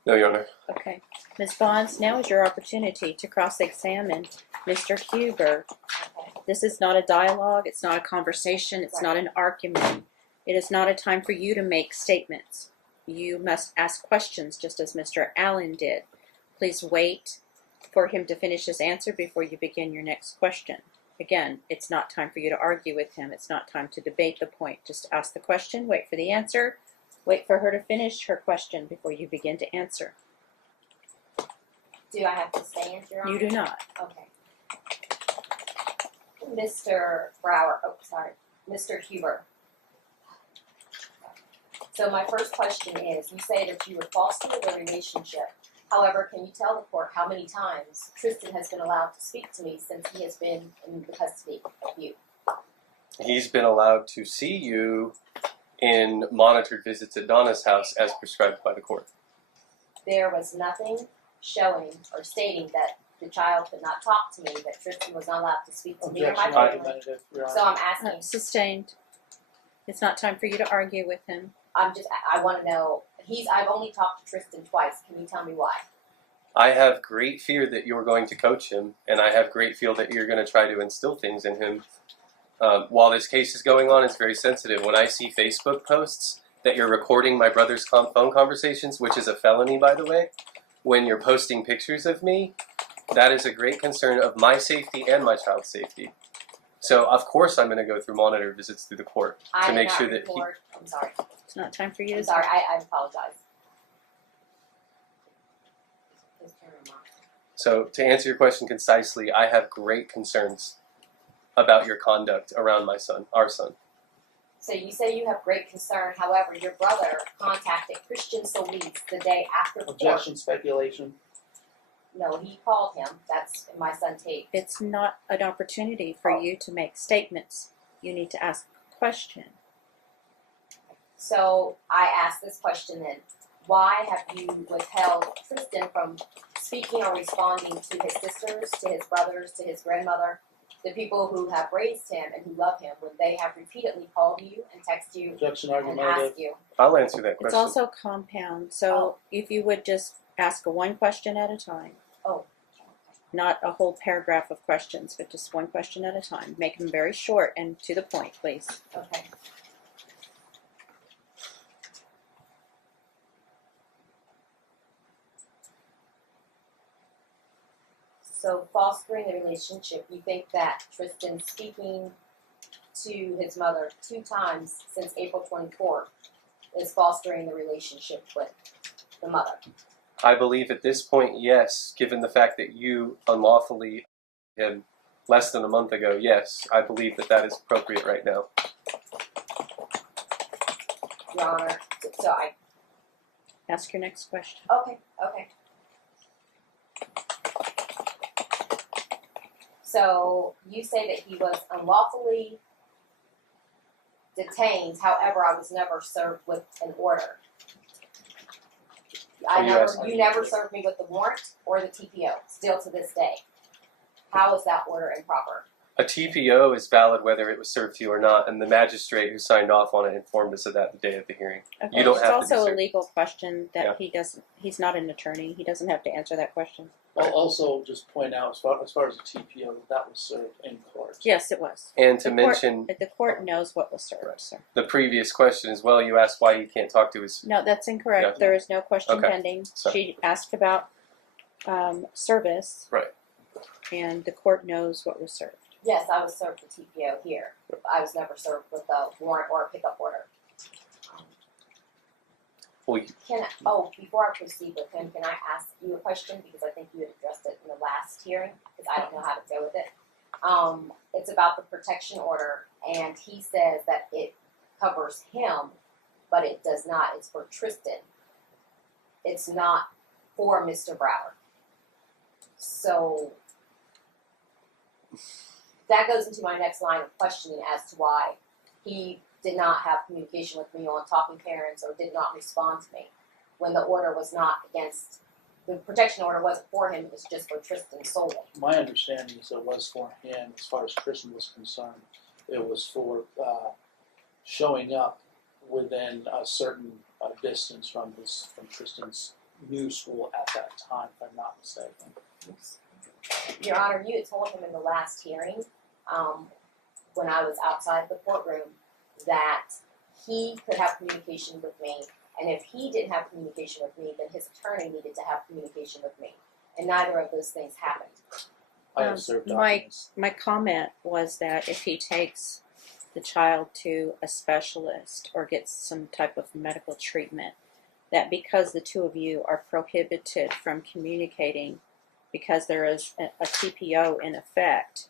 No, Your Honor. Okay. Ms. Bahns, now is your opportunity to cross-examine Mr. Huber. Okay. This is not a dialogue, it's not a conversation, it's not an argument. It is not a time for you to make statements. You must ask questions just as Mr. Allen did. Please wait for him to finish his answer before you begin your next question. Again, it's not time for you to argue with him. It's not time to debate the point. Just ask the question, wait for the answer, wait for her to finish her question before you begin to answer. Do I have to stand, Your Honor? You do not. Okay. Mr. Brower, Mr. Huber. So my first question is, you say that you were fostered a relationship. However, can you tell the court how many times Tristan has been allowed to speak to me since he has been in the custody of you? He's been allowed to see you in monitored visits at Donna's house as prescribed by the court. There was nothing showing or stating that the child could not talk to me, that Tristan was not allowed to speak to me or my Objection family. argumentative, Your Honor. So I'm asking, Sustained. It's not time for you to argue with him. I want to know, I've only talked to Tristan twice. Can you tell me why? I have great fear that you're going to coach him, and I have great fear that you're going to try to instill things in him. While this case is going on, it's very sensitive. When I see Facebook posts that you're recording my brother's phone conversations, which is a felony, by the way, when you're posting pictures of me, that is a great concern of my safety and my child's safety. So, of course, I'm going to go through monitor visits through the court to make sure that he... I'm sorry. It's not time for you I'm to sorry. I apologize. So, to answer your question concisely, I have great concerns about your conduct around my son, our son. So you say you have great concern. However, your brother contacted Christian Solis the day after the court. Objection, speculation. No, he called him. That's in my son tape. It's not an opportunity for you to make statements. You need to ask a question. So I ask this question then. Why have you withheld Tristan from speaking or responding to his sisters, to his brothers, to his grandmother, the people who have raised him and who love him, when they have repeatedly called you and texted you Objection and argumentative. asked you? I'll answer that It's question. also compound, so if you would just ask one question at a time. Oh. Not a whole paragraph of questions, but just one question at a time. Make them very short and to the point, please. Okay. So fostering a relationship, you think that Tristan speaking to his mother 2 times since April 24th is fostering the relationship with the mother? I believe at this point, yes, given the fact that you unlawfully him less than a month ago, yes, I believe that that is appropriate right now. Your Honor, so I, Ask your next question. okay. So you say that he was unlawfully detained, however, I was never served with an order. You never served me with the warrant or the TPO, still to this day. How is that order improper? A TPO is valid whether it was served to you or not, and the magistrate who signed off on it informed us of that the day of the hearing. Okay. You don't It's have to also be a served. legal question that Yeah. he's not an attorney. He doesn't have to answer that question. I'll also just point out, as far as the TPO, that was served in court. Yes, it was. And to The mention court knows what was served, sir. the previous question as well, you asked why he can't talk to his... No, that's incorrect. Yeah. There is no question Okay. pending. Sorry. She asked about service. Right. And the court knows what was served. Yes, I was served with TPO here. I was never served with a warrant or a pickup order. Well, Before I proceed with him, can I ask you a question? Because I think you had addressed it in the last hearing, because I don't know how to go with it. It's about the protection order, and he says that it covers him, but it does not. It's for Tristan. It's not for Mr. Brower. So that goes into my next line of questioning as to why he did not have communication with me on talking parents or did not respond to me when the order was not against the protection order wasn't for him, it was just for Tristan solely. My understanding is it was for him, as far as Tristan was concerned. It was for showing up within a certain distance from Tristan's new school at that time, if I'm not mistaken. Your Honor, you had told him in the last hearing, when I was outside the courtroom, that he could have communication with me, and if he didn't have communication with me, then his attorney needed to have communication with me. And neither of those things happened. I have served My documents. comment was that if he takes the child to a specialist or gets some type of medical treatment, that because the two of you are prohibited from communicating because there is a TPO in effect,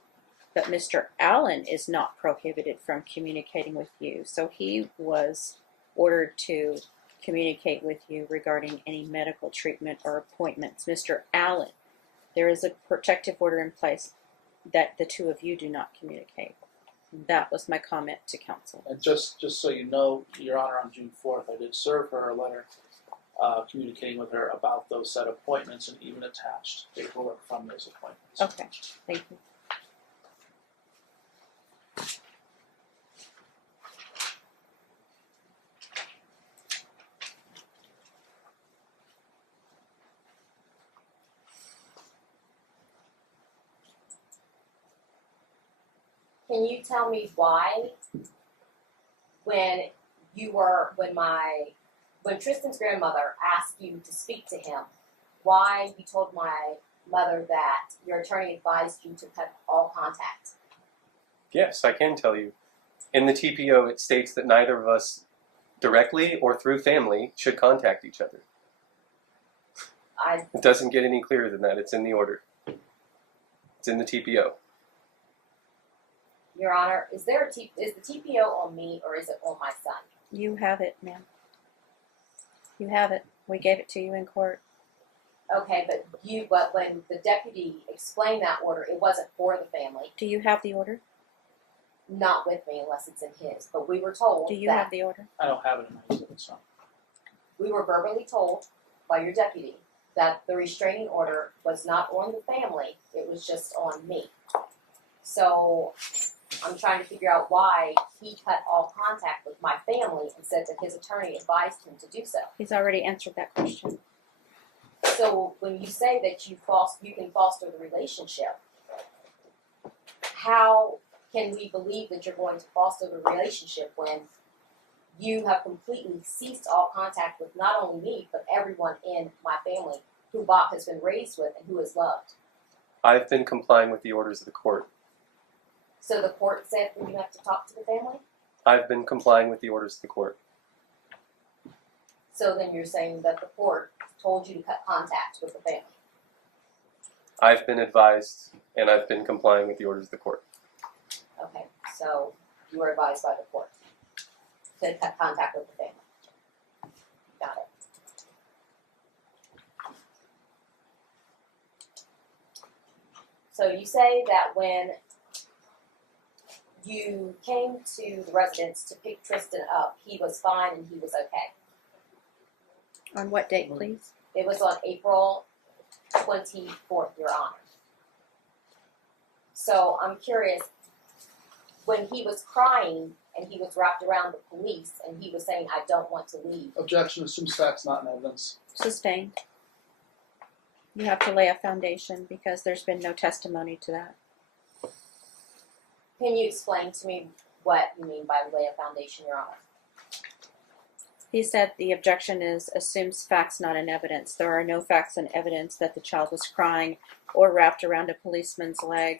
but Mr. Allen is not prohibited from communicating with you. So he was ordered to communicate with you regarding any medical treatment or appointments. Mr. Allen, there is a protective order in place that the two of you do not communicate. That was my comment to counsel. And just so you know, Your Honor, on June 4th, I did serve her a letter communicating with her about those set appointments and even attached paperwork from those appointments. Okay, thank you. Can you tell me why, when Tristan's grandmother asked you to speak to him, why you told my mother that your attorney advised you to cut all contact? Yes, I can tell you. In the TPO, it states that neither of us, directly or through family, should contact each other. It doesn't get any clearer than that. It's in the order. It's in the TPO. Your Honor, is the TPO on me or is it on my son? You have it, ma'am. You have it. We gave it to you in court. Okay, but when the deputy explained that order, it wasn't for the family, Do you have the order? not with me unless it's in his. But we were told Do you that have the order? I don't have it in my exhibit, so. we were verbally told by your deputy that the restraining order was not on the family, it was just on me. So I'm trying to figure out why he cut all contact with my family and said that his attorney advised him to do so. He's already answered that question. So when you say that you can foster the relationship, how can we believe that you're going to foster the relationship when you have completely ceased all contact with not only me, but everyone in my family who Bob has been raised with and who is loved? I've been complying with the orders of the court. So the court said that you have to talk to the family? I've been complying with the orders of the court. So then you're saying that the court told you to cut contact with the family? I've been advised, and I've been complying with the orders of the court. Okay, so you were advised by the court to cut contact with the family. Got it. So you say that when you came to the residence to pick Tristan up, he was fine and he was okay. On what date, please? It was on April 24th, Your Honor. So I'm curious, when he was crying and he was wrapped around the police and he was saying, "I don't want to leave," Objection, assumes facts not in evidence. Sustained. You have to lay a foundation because there's been no testimony to that. can you explain to me what you mean by lay a foundation, Your Honor? He said the objection is assumes facts not in evidence. There are no facts in evidence that the child was crying or wrapped around a policeman's leg.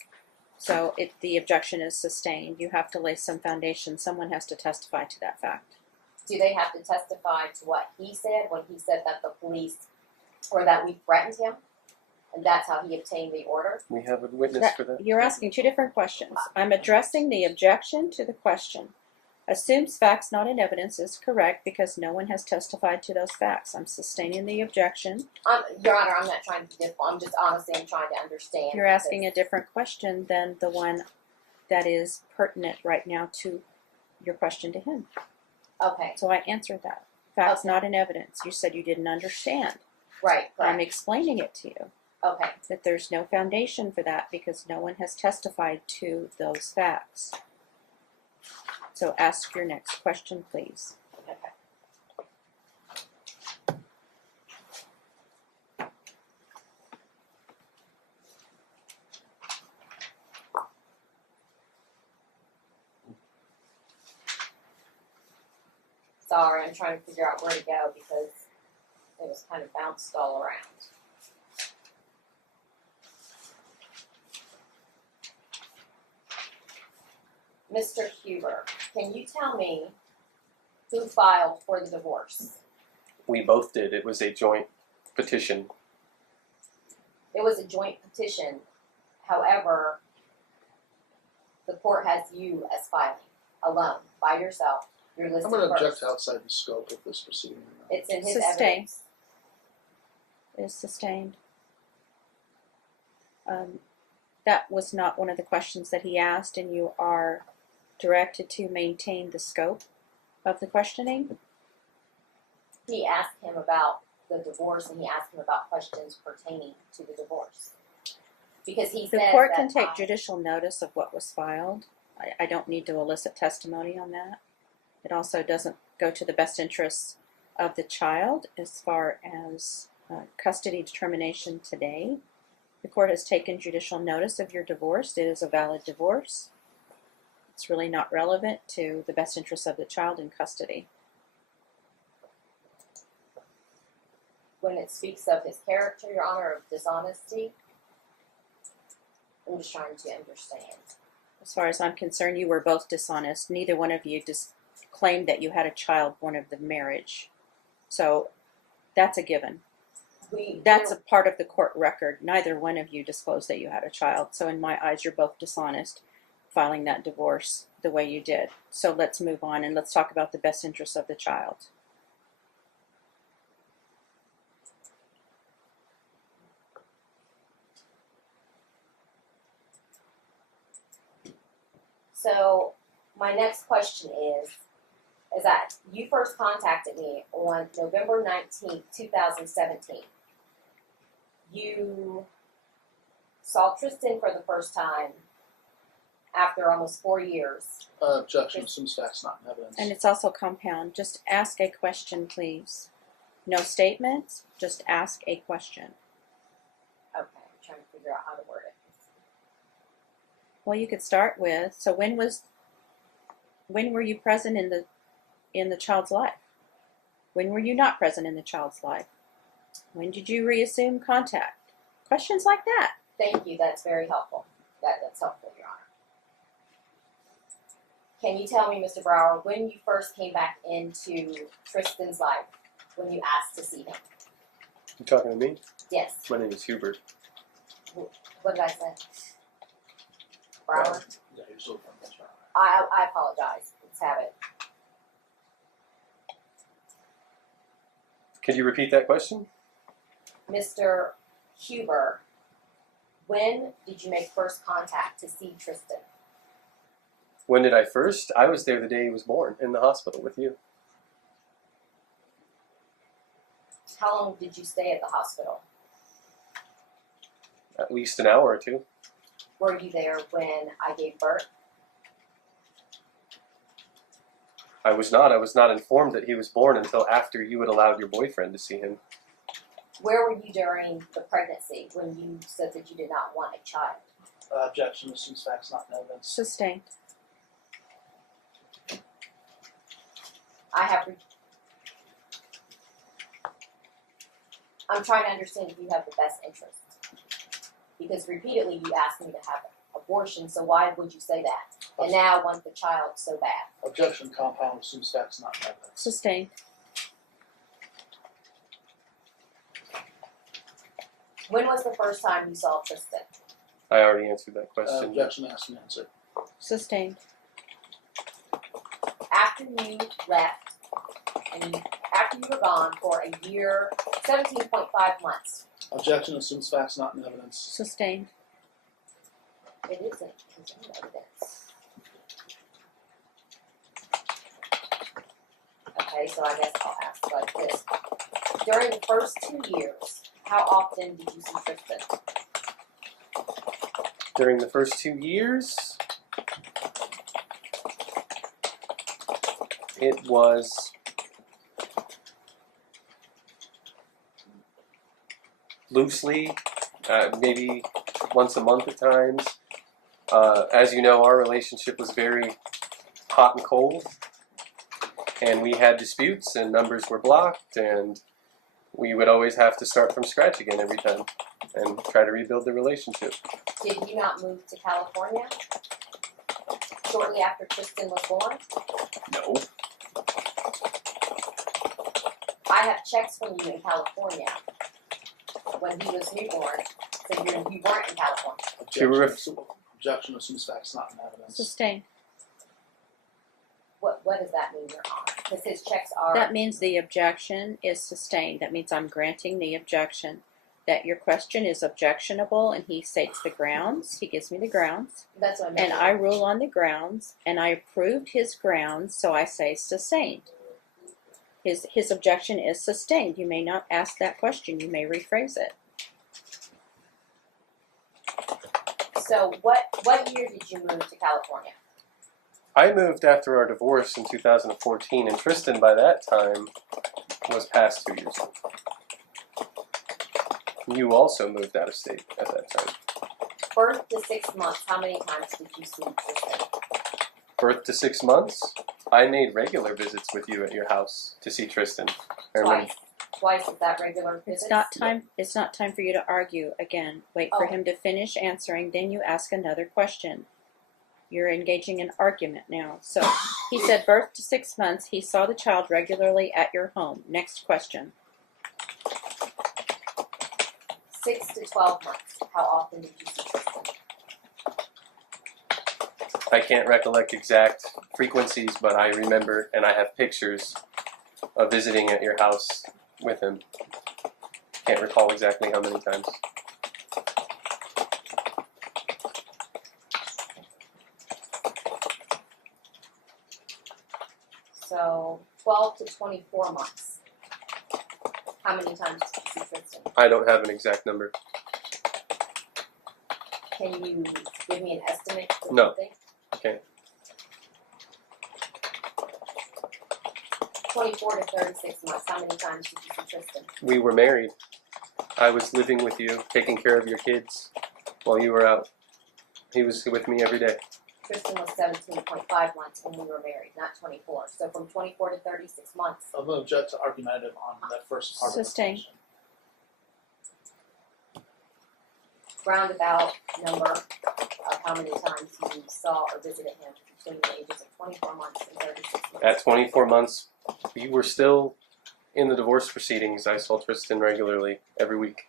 So the objection is sustained. You have to lay some foundation. Someone has to testify to that fact. Do they have to testify to what he said when he said that the police, or that we threatened him, and that's how he obtained the order? We have a witness for that. You're asking two different questions. I'm addressing the objection to the question. Assumes facts not in evidence is correct because no one has testified to those facts. I'm sustaining the objection. Your Honor, I'm not trying to be difficult. I'm just honestly, I'm trying to understand. You're asking a different question than the one that is pertinent right now to your question to him. Okay. So I answered that. Facts Okay. not in evidence. You said you didn't understand. Right, I'm correct. explaining it to you, Okay. that there's no foundation for that because no one has testified to those facts. So ask your next question, please. Okay. Sorry, I'm trying to figure out where to go because it was kind of bounced all around. Mr. Huber, can you tell me who filed for the divorce? We both did. It was a joint petition. It was a joint petition. However, the court has you as filing alone, by yourself. You're I'm listed going to first. object outside the scope of this proceeding. It's in his Sustained. evidence. Is sustained. That was not one of the questions that he asked, and you are directed to maintain the scope of the questioning. He asked him about the divorce, and he asked him about questions pertaining to the divorce. Because he The says court that can take judicial notice of what was filed. I don't need to elicit testimony on that. It also doesn't go to the best interests of the child as far as custody determination today. The court has taken judicial notice of your divorce. It is a valid divorce. It's really not relevant to the best interests of the child in custody. when it speaks of his character, Your Honor, of dishonesty. I'm just trying to understand. As far as I'm concerned, you were both dishonest. Neither one of you claimed that you had a child born of the marriage. So that's a given. That's a part of the court record. Neither one of you disclosed that you had a child. So in my eyes, you're both dishonest filing that divorce the way you did. So let's move on and let's talk about the best interests of the child. So my next question is that you first contacted me on November 19th, 2017. You saw Tristan for the first time after almost 4 years. Objection, assumes facts not in evidence. And it's also compound. Just ask a question, please. No statements, just ask a question. Okay, I'm trying to figure out how to word it. Well, you could start with, so when were you present in the child's life? When were you not present in the child's life? When did you reassume contact? Questions like that. Thank you, that's very helpful. That's helpful, Your Honor. Can you tell me, Mr. Brower, when you first came back into Tristan's life, when you asked to see him? You talking to me? Yes. My name is Hubert. What did I say? Brower? Yeah, you're so from this, Your I Honor. apologize. Let's have it. Could you repeat that question? Mr. Huber, when did you make first contact to see Tristan? When did I first? I was there the day he was born in the hospital with you. How long did you stay at the hospital? At least an hour or two. Were you there when I gave birth? I was not. I was not informed that he was born until after you had allowed your boyfriend to see him. Where were you during the pregnancy when you said that you did not want a child? Objection, assumes facts not in evidence. Sustained. I'm trying to understand if you have the best interest. Because repeatedly you asked me to have abortion, so why would you say that? And now want the child so bad. Objection, compound, assumes facts not in evidence. Sustained. When was the first time you saw Tristan? I already answered that question. Objection, asked and answered. Sustained. After you left, and after you were gone for a year, 17.5 months. Objection, assumes facts not in evidence. Sustained. It isn't contained evidence. Okay. Okay, so I guess I'll ask like this. During the first 2 years, how often did you see Tristan? During the first 2 years, it was loosely, maybe once a month at times. As you know, our relationship was very hot and cold, and we had disputes, and numbers were blocked, and we would always have to start from scratch again every time and try to rebuild the relationship. Did you not move to California shortly after Tristan was born? No. I have checks from you in California when he was newborn, so you weren't in California. Objection assumes facts not in evidence. Sustained. What does that mean, Your Honor? Because his checks are. That means the objection is sustained. That means I'm granting the objection. That your question is objectionable, and he states the grounds. He gives me the grounds, That's what I and meant. I rule on the grounds, and I approved his grounds, so I say sustained. His objection is sustained. You may not ask that question. You may rephrase it. So what year did you move to California? I moved after our divorce in 2014, and Tristan, by that time, was past 2 years old. You also moved out of state at that time. Birth to 6 months, how many times did you see Tristan? Birth to 6 months, I made regular visits with you at your house to see Tristan. I remember- Twice. Twice, is that regular visits? It's not time for you to argue again. Wait for Oh. him to finish answering, then you ask another question. You're engaging in argument now. So he said birth to 6 months. He saw the child regularly at your home. Next question. 6 to 12 months, how often did you see Tristan? I can't recollect exact frequencies, but I remember, and I have pictures of visiting at your house with him. Can't recall exactly how many times. So 12 to 24 months. How many times did you see Tristan? I don't have an exact number. Can you give me an estimate for No. something? Okay. 24 to 36 months. How many times did you see Tristan? We were married. I was living with you, taking care of your kids while you were out. He was with me every day. Tristan was 17.5 months when we were married, not 24. So from 24 to 36 months. I'm going to object to argumentative on that first part Sustained. of the question. Roundabout number of how many times you saw or visited him between the ages of 24 months and 36 months. At 24 months, you were still in the divorce proceedings. I saw Tristan regularly every week.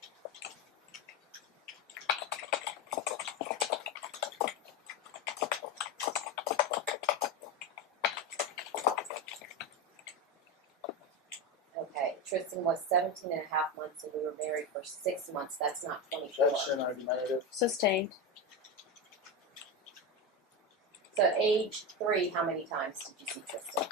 Okay, Tristan was 17 and a half months and we were married for 6 months. That's not 24. Objection, argumentative. Sustained. So at age 3, how many times did you see Tristan?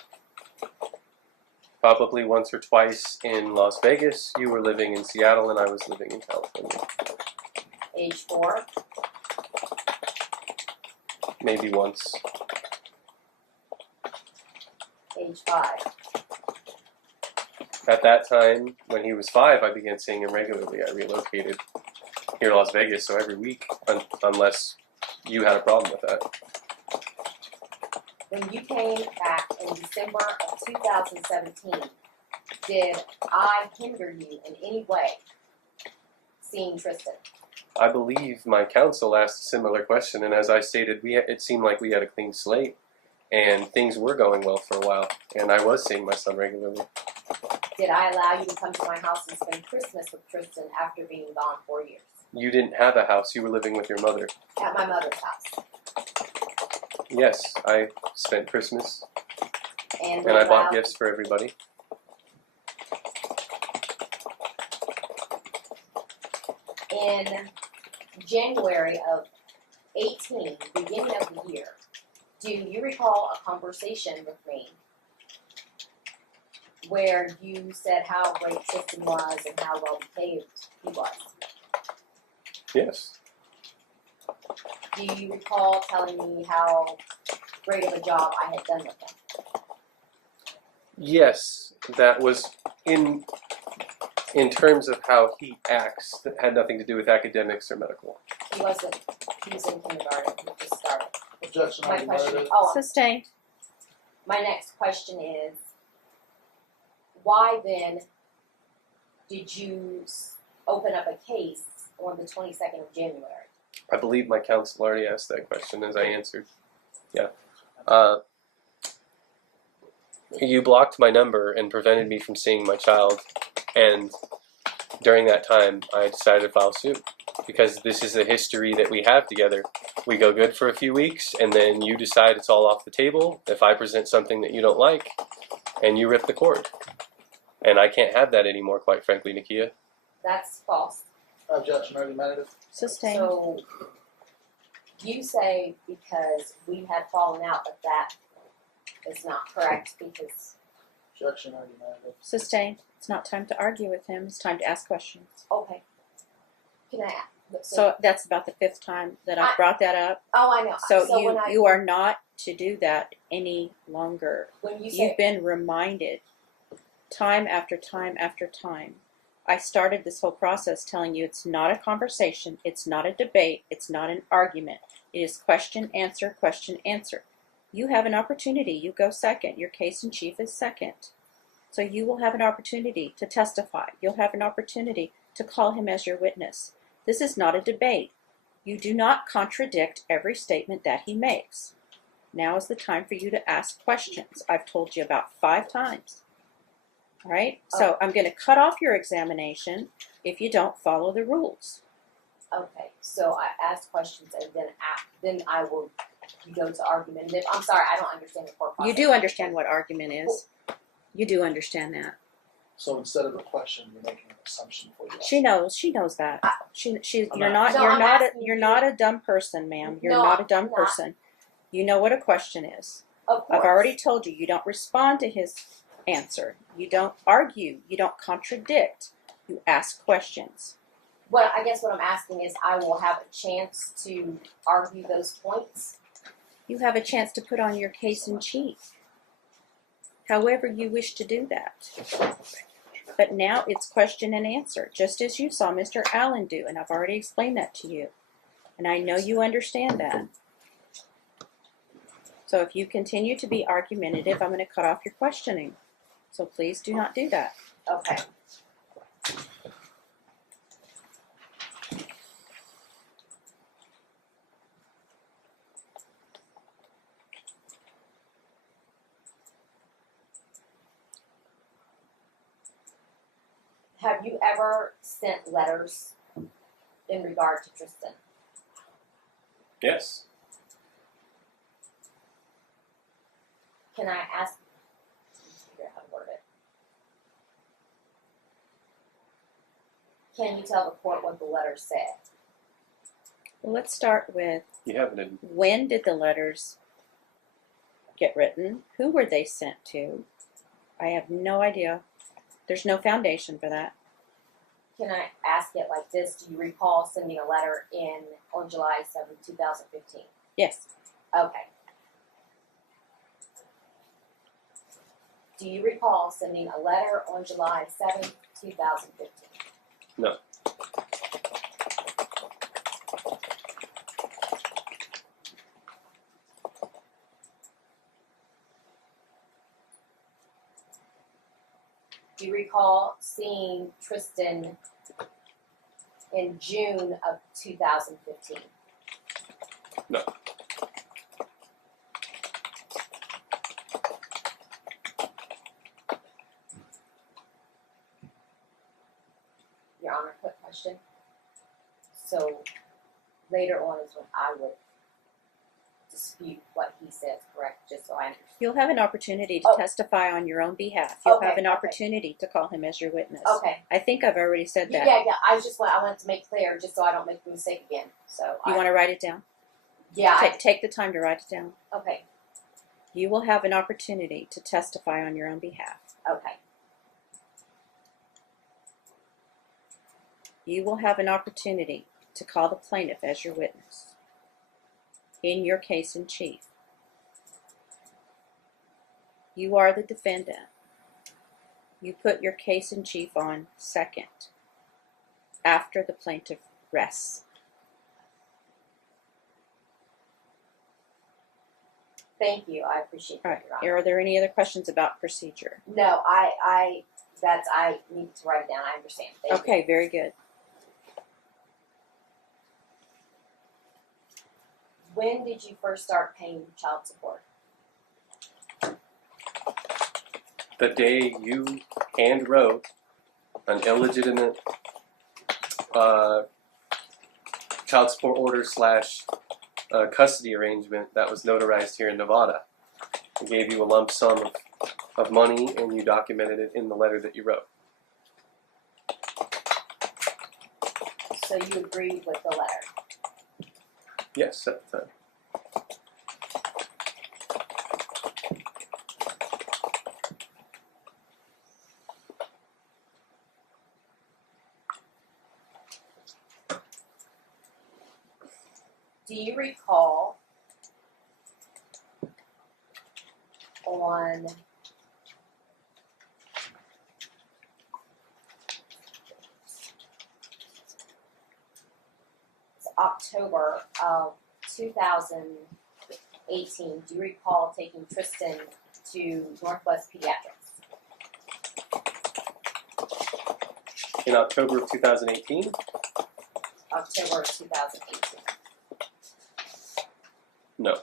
Probably once or twice in Las Vegas. You were living in Seattle and I was living in California. Age 4, Maybe once. age 5, At that time, when he was 5, I began seeing him regularly. I relocated here to Las Vegas, so every week, unless you had a problem with that. when you came back in December of 2017, did I hinder you in any way seeing Tristan? I believe my counsel asked a similar question, and as I stated, it seemed like we had a clean slate, and things were going well for a while, and I was seeing my son regularly. Did I allow you to come to my house and spend Christmas with Tristan after being gone 4 years? You didn't have a house, you were living with your mother. At my mother's house. Yes, I spent Christmas, And and I bought allowed- gifts for everybody. In January of 18, beginning of the year, do you recall a conversation with me where you said how great Tristan was and how well behaved he was. Yes. Do you recall telling me how great of a job I had done with him? Yes, that was in terms of how he acts. That had nothing to do with academics or medical. He was in kindergarten. He just started. Objection My argumentative. question. Sustained. My next question is, why then did you open up a case on the 22nd of January? I believe my counsel already asked that question as I answered. Yeah. You blocked my number and prevented me from seeing my child, and during that time, I decided to file suit because this is a history that we have together. We go good for a few weeks, and then you decide it's all off the table if I present something that you don't like, and you rip the cord. And I can't have that anymore, quite frankly, Nakia. That's false. Objection argumentative. Sustained. So you say because we had fallen out that is not correct because, Objection argumentative. Sustained. It's not time to argue with him. It's time to ask questions. okay. Can I So that's about the 5th time that I've brought that up. Oh, I know. So when you are not to do that any longer. when you say You've been reminded time after time after time. I started this whole process telling you it's not a conversation, it's not a debate, it's not an argument. It is question, answer, question, answer. You have an opportunity. You go second. Your case in chief is second. So you will have an opportunity to testify. You'll have an opportunity to call him as your witness. This is not a debate. You do not contradict every statement that he makes. Now is the time for you to ask questions. I've told you about 5 times. All right? So I'm going to cut off your examination if you don't follow the rules. okay, so I ask questions and then I will go to argumentative. I'm sorry, I don't understand the court process. You do understand what argument is. You do understand that. So instead of a question, you're making an assumption for you. She knows that. She I'm you're not- not No, I'm asking you're you- not a dumb person, ma'am. You're No, not a dumb I'm not. person. You know what a question is. Of course. I've already told you don't respond to his answer. You don't argue. You don't contradict. You ask questions. What I guess what I'm asking is I will have a chance to argue those points. You have a chance to put on your case in chief. However you wish to do that. But now it's question and answer, just as you saw Mr. Allen do, and I've already explained that to you. And I know you understand that. So if you continue to be argumentative, I'm going to cut off your questioning. So please do not do that. Okay. Have you ever sent letters in regard to Tristan? Yes. Can I ask? Figure out how to word it. Can you tell the court what the letter said? Well, let's start with You haven't. when did the letters get written? Who were they sent to? I have no idea. There's no foundation for that. Can I ask it like this? Do you recall sending a letter on July 7th, 2015? Yes. Okay. Do you recall sending a letter on July 7th, 2015? No. Do you recall seeing Tristan in June of 2015? No. Your Honor, quick question. So later on is when I would dispute what he says, correct? Just so I understand. You'll have an opportunity to Oh. testify on your own behalf. You'll Okay, have an okay. opportunity to call him as your witness. Okay. I think I've already said that. Yeah. I wanted to make clear just so I don't make the mistake again. So You want to write it down? yeah. Take the time to write it down. Okay. You will have an opportunity to testify on your own behalf. Okay. you will have an opportunity to call the plaintiff as your witness in your case in chief. You are the defendant. You put your case in chief on second after the plaintiff rests. Thank you. I appreciate All that, right. Your Honor. Are there any other questions about procedure? No, I need to write it down. I understand. Thank you. Okay, very good. When did you first start paying child support? The day you hand wrote an illegitimate child support order / custody arrangement that was notarized here in Nevada. I gave you a lump sum of money, and you documented it in the letter that you wrote. So you agreed with the letter? Yes, at the time. Do you recall on October of 2018, do you recall taking Tristan to Northwest Pediatrics? In October of 2018, October of 2018. no.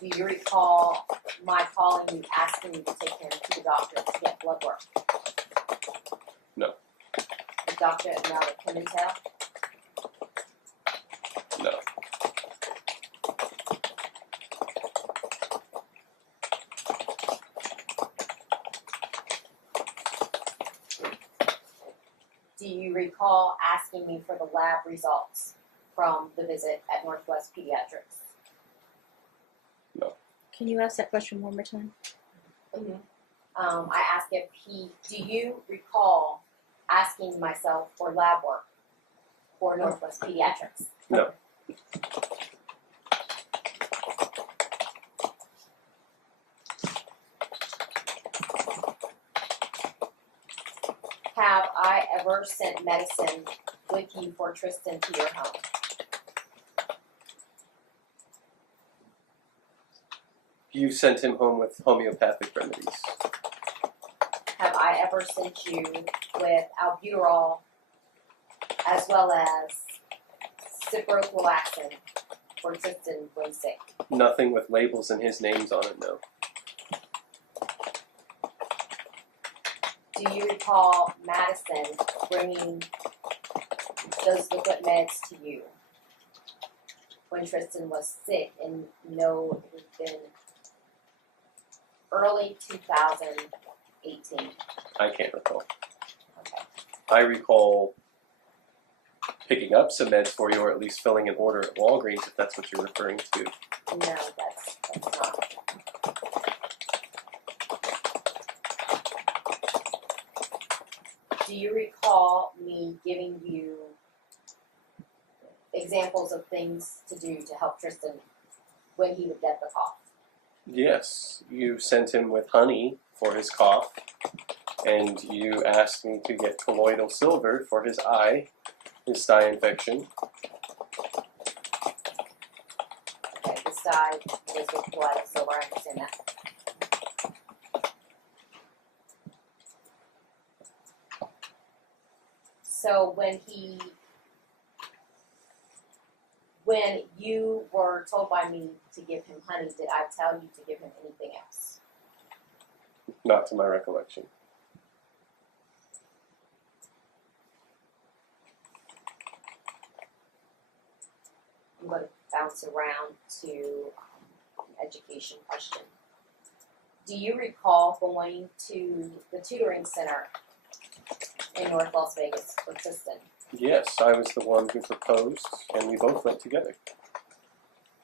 Do you recall my calling you asking you to take him to the doctor to get blood work? No. The doctor now at Pimentel? No. Do you recall asking me for the lab results from the visit at Northwest Pediatrics? Can you ask that question one more time? I asked if do you recall asking myself for lab work for Northwest Pediatrics? No. Have I ever sent medicine with you for Tristan to your home? You sent him home with homeopathic remedies. Have I ever sent you with albuterol as well as ciprofloxacin for Tristan when sick? Nothing with labels and his names on it, no. Do you recall Madison bringing those liquid meds to you when Tristan was sick? And no, it had been early 2018. I can't recall. Okay. I recall picking up some meds for you, or at least filling an order at Walgreens, if that's what you're referring to. No, that's not. Do you recall me giving you examples of things to do to help Tristan when he would get the cough? Yes, you sent him with honey for his cough, and you asked me to get colloidal silver for his eye infection. Okay, this side is with blood, so I understand that. So when you were told by me to give him honey, did I tell you to give him anything else? Not to my recollection. I'm going to bounce around to an education question. Do you recall going to the tutoring center in North Las Vegas for Tristan? Yes, I was the one who proposed, and we both went together.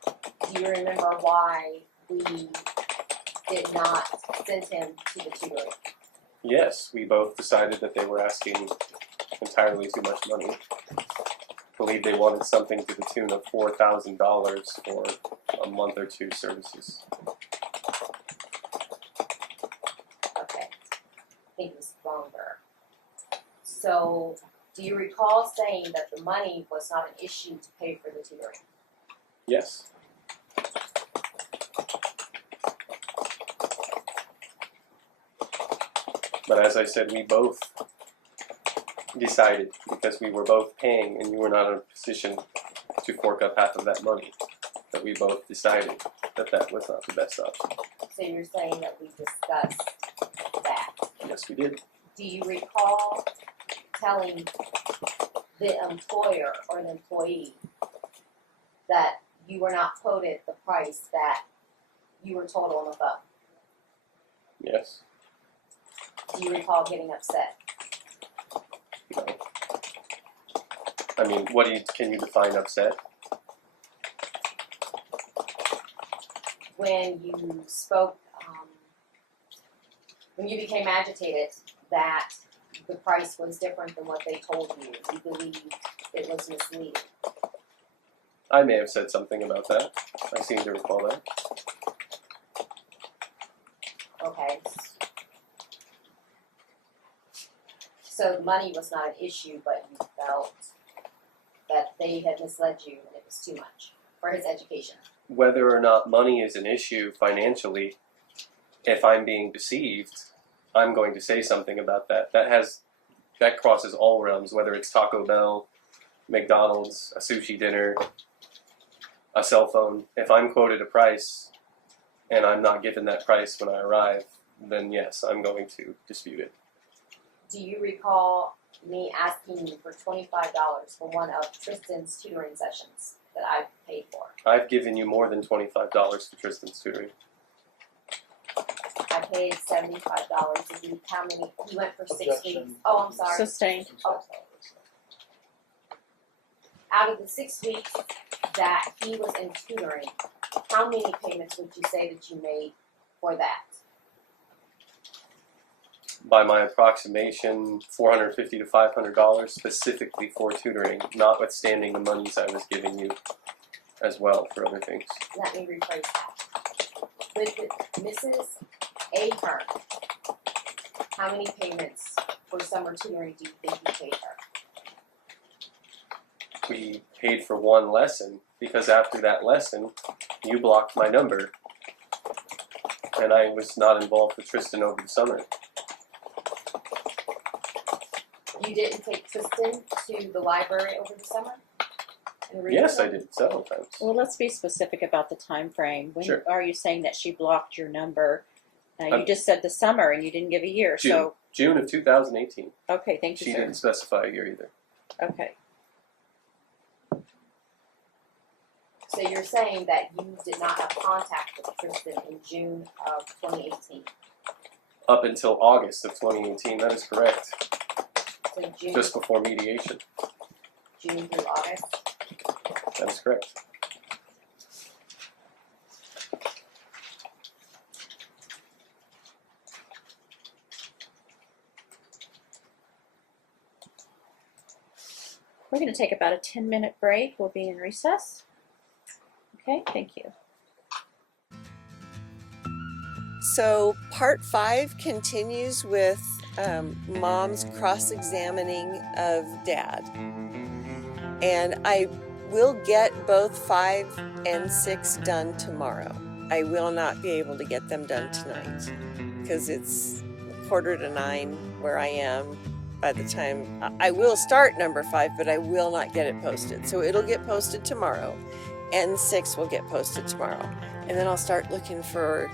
Do you remember why we did not send him to the tutoring? Yes, we both decided that they were asking entirely too much money. I believe they wanted something to the tune of $4,000 for a month or two services. Okay. I think it was longer. So, do you recall saying that the money was not an issue to pay for the tutoring? Yes. But as I said, we both decided, because we were both paying and you were not in a position to fork up half of that money, that we both decided that that was not the best option. So you're saying that we discussed that. Yes, we did. Do you recall telling the employer or the employee that you were not quoted the price that you were told on the phone? Yes. Do you recall getting upset? No. I mean, can you define upset? When you spoke, when you became agitated that the price was different than what they told you, you believe it was misleading. I may have said something about that. I seem to recall that. Okay. So the money was not an issue, but you felt that they had misled you and it was too much for his education. Whether or not money is an issue financially, if I'm being deceived, I'm going to say something about that. That crosses all realms, whether it's Taco Bell, McDonald's, a sushi dinner, a cell phone. If I'm quoted a price and I'm not given that price when I arrive, then yes, I'm going to dispute it. Do you recall me asking you for $25 for one of Tristan's tutoring sessions that I paid for? I've given you more than $25 for Tristan's tutoring. I paid $75 to do how many? He went for 6 Objection. weeks. Oh, I'm sorry. Sustained. Oh. Out of the 6 weeks that he was in tutoring, how many payments would you say that you made for that? By my approximation, $450 to $500 specifically for tutoring, notwithstanding the monies I was giving you as well for other things. Let me rephrase that. With Mrs. Ahern, how many payments for summer tutoring do you think you paid her? We paid for one lesson because after that lesson, you blocked my number and I was not involved with Tristan over the summer. You didn't take Tristan to the library over the summer? And read Yes, with I him? did several times. Well, let's be specific about the time frame. When Sure. are you saying that she blocked your number? You I'm- just said the summer and you didn't give a year. June. So, June of 2018. okay, thank you, She sir. didn't specify a year either. Okay. So you're saying that you did not have contact with Tristan in June of 2018? Up until August of 2018, that is correct. So June, Just before mediation, June through August? that is correct. We're going to take about a 10-minute break. We'll be in recess. Okay, thank you. So part 5 continues with Mom's cross-examining of Dad. And I will get both 5 and 6 done tomorrow. I will not be able to get them done tonight because it's 8:45 where I am. By the time I will start number 5, but I will not get it posted. So it'll get posted tomorrow, and 6 will get posted tomorrow. And then I'll start looking for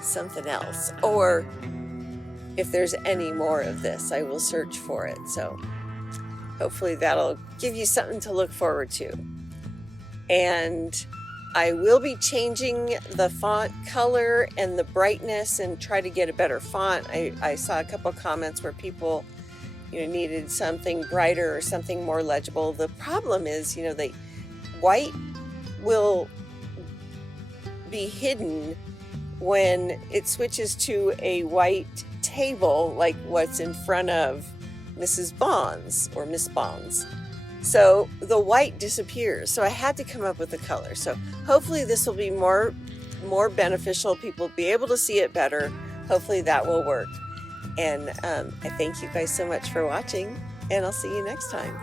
something else. Or if there's any more of this, I will search for it. So hopefully that'll give you something to look forward to. And I will be changing the font color and the brightness and try to get a better font. I saw a couple comments where people needed something brighter or something more legible. The problem is, white will be hidden when it switches to a white table, like what's in front of Mrs. Bahns or Miss Bahns. So the white disappears. So I had to come up with a color. So hopefully this will be more beneficial. People will be able to see it better. Hopefully that will work. And I thank you guys so much for watching, and I'll see you next time.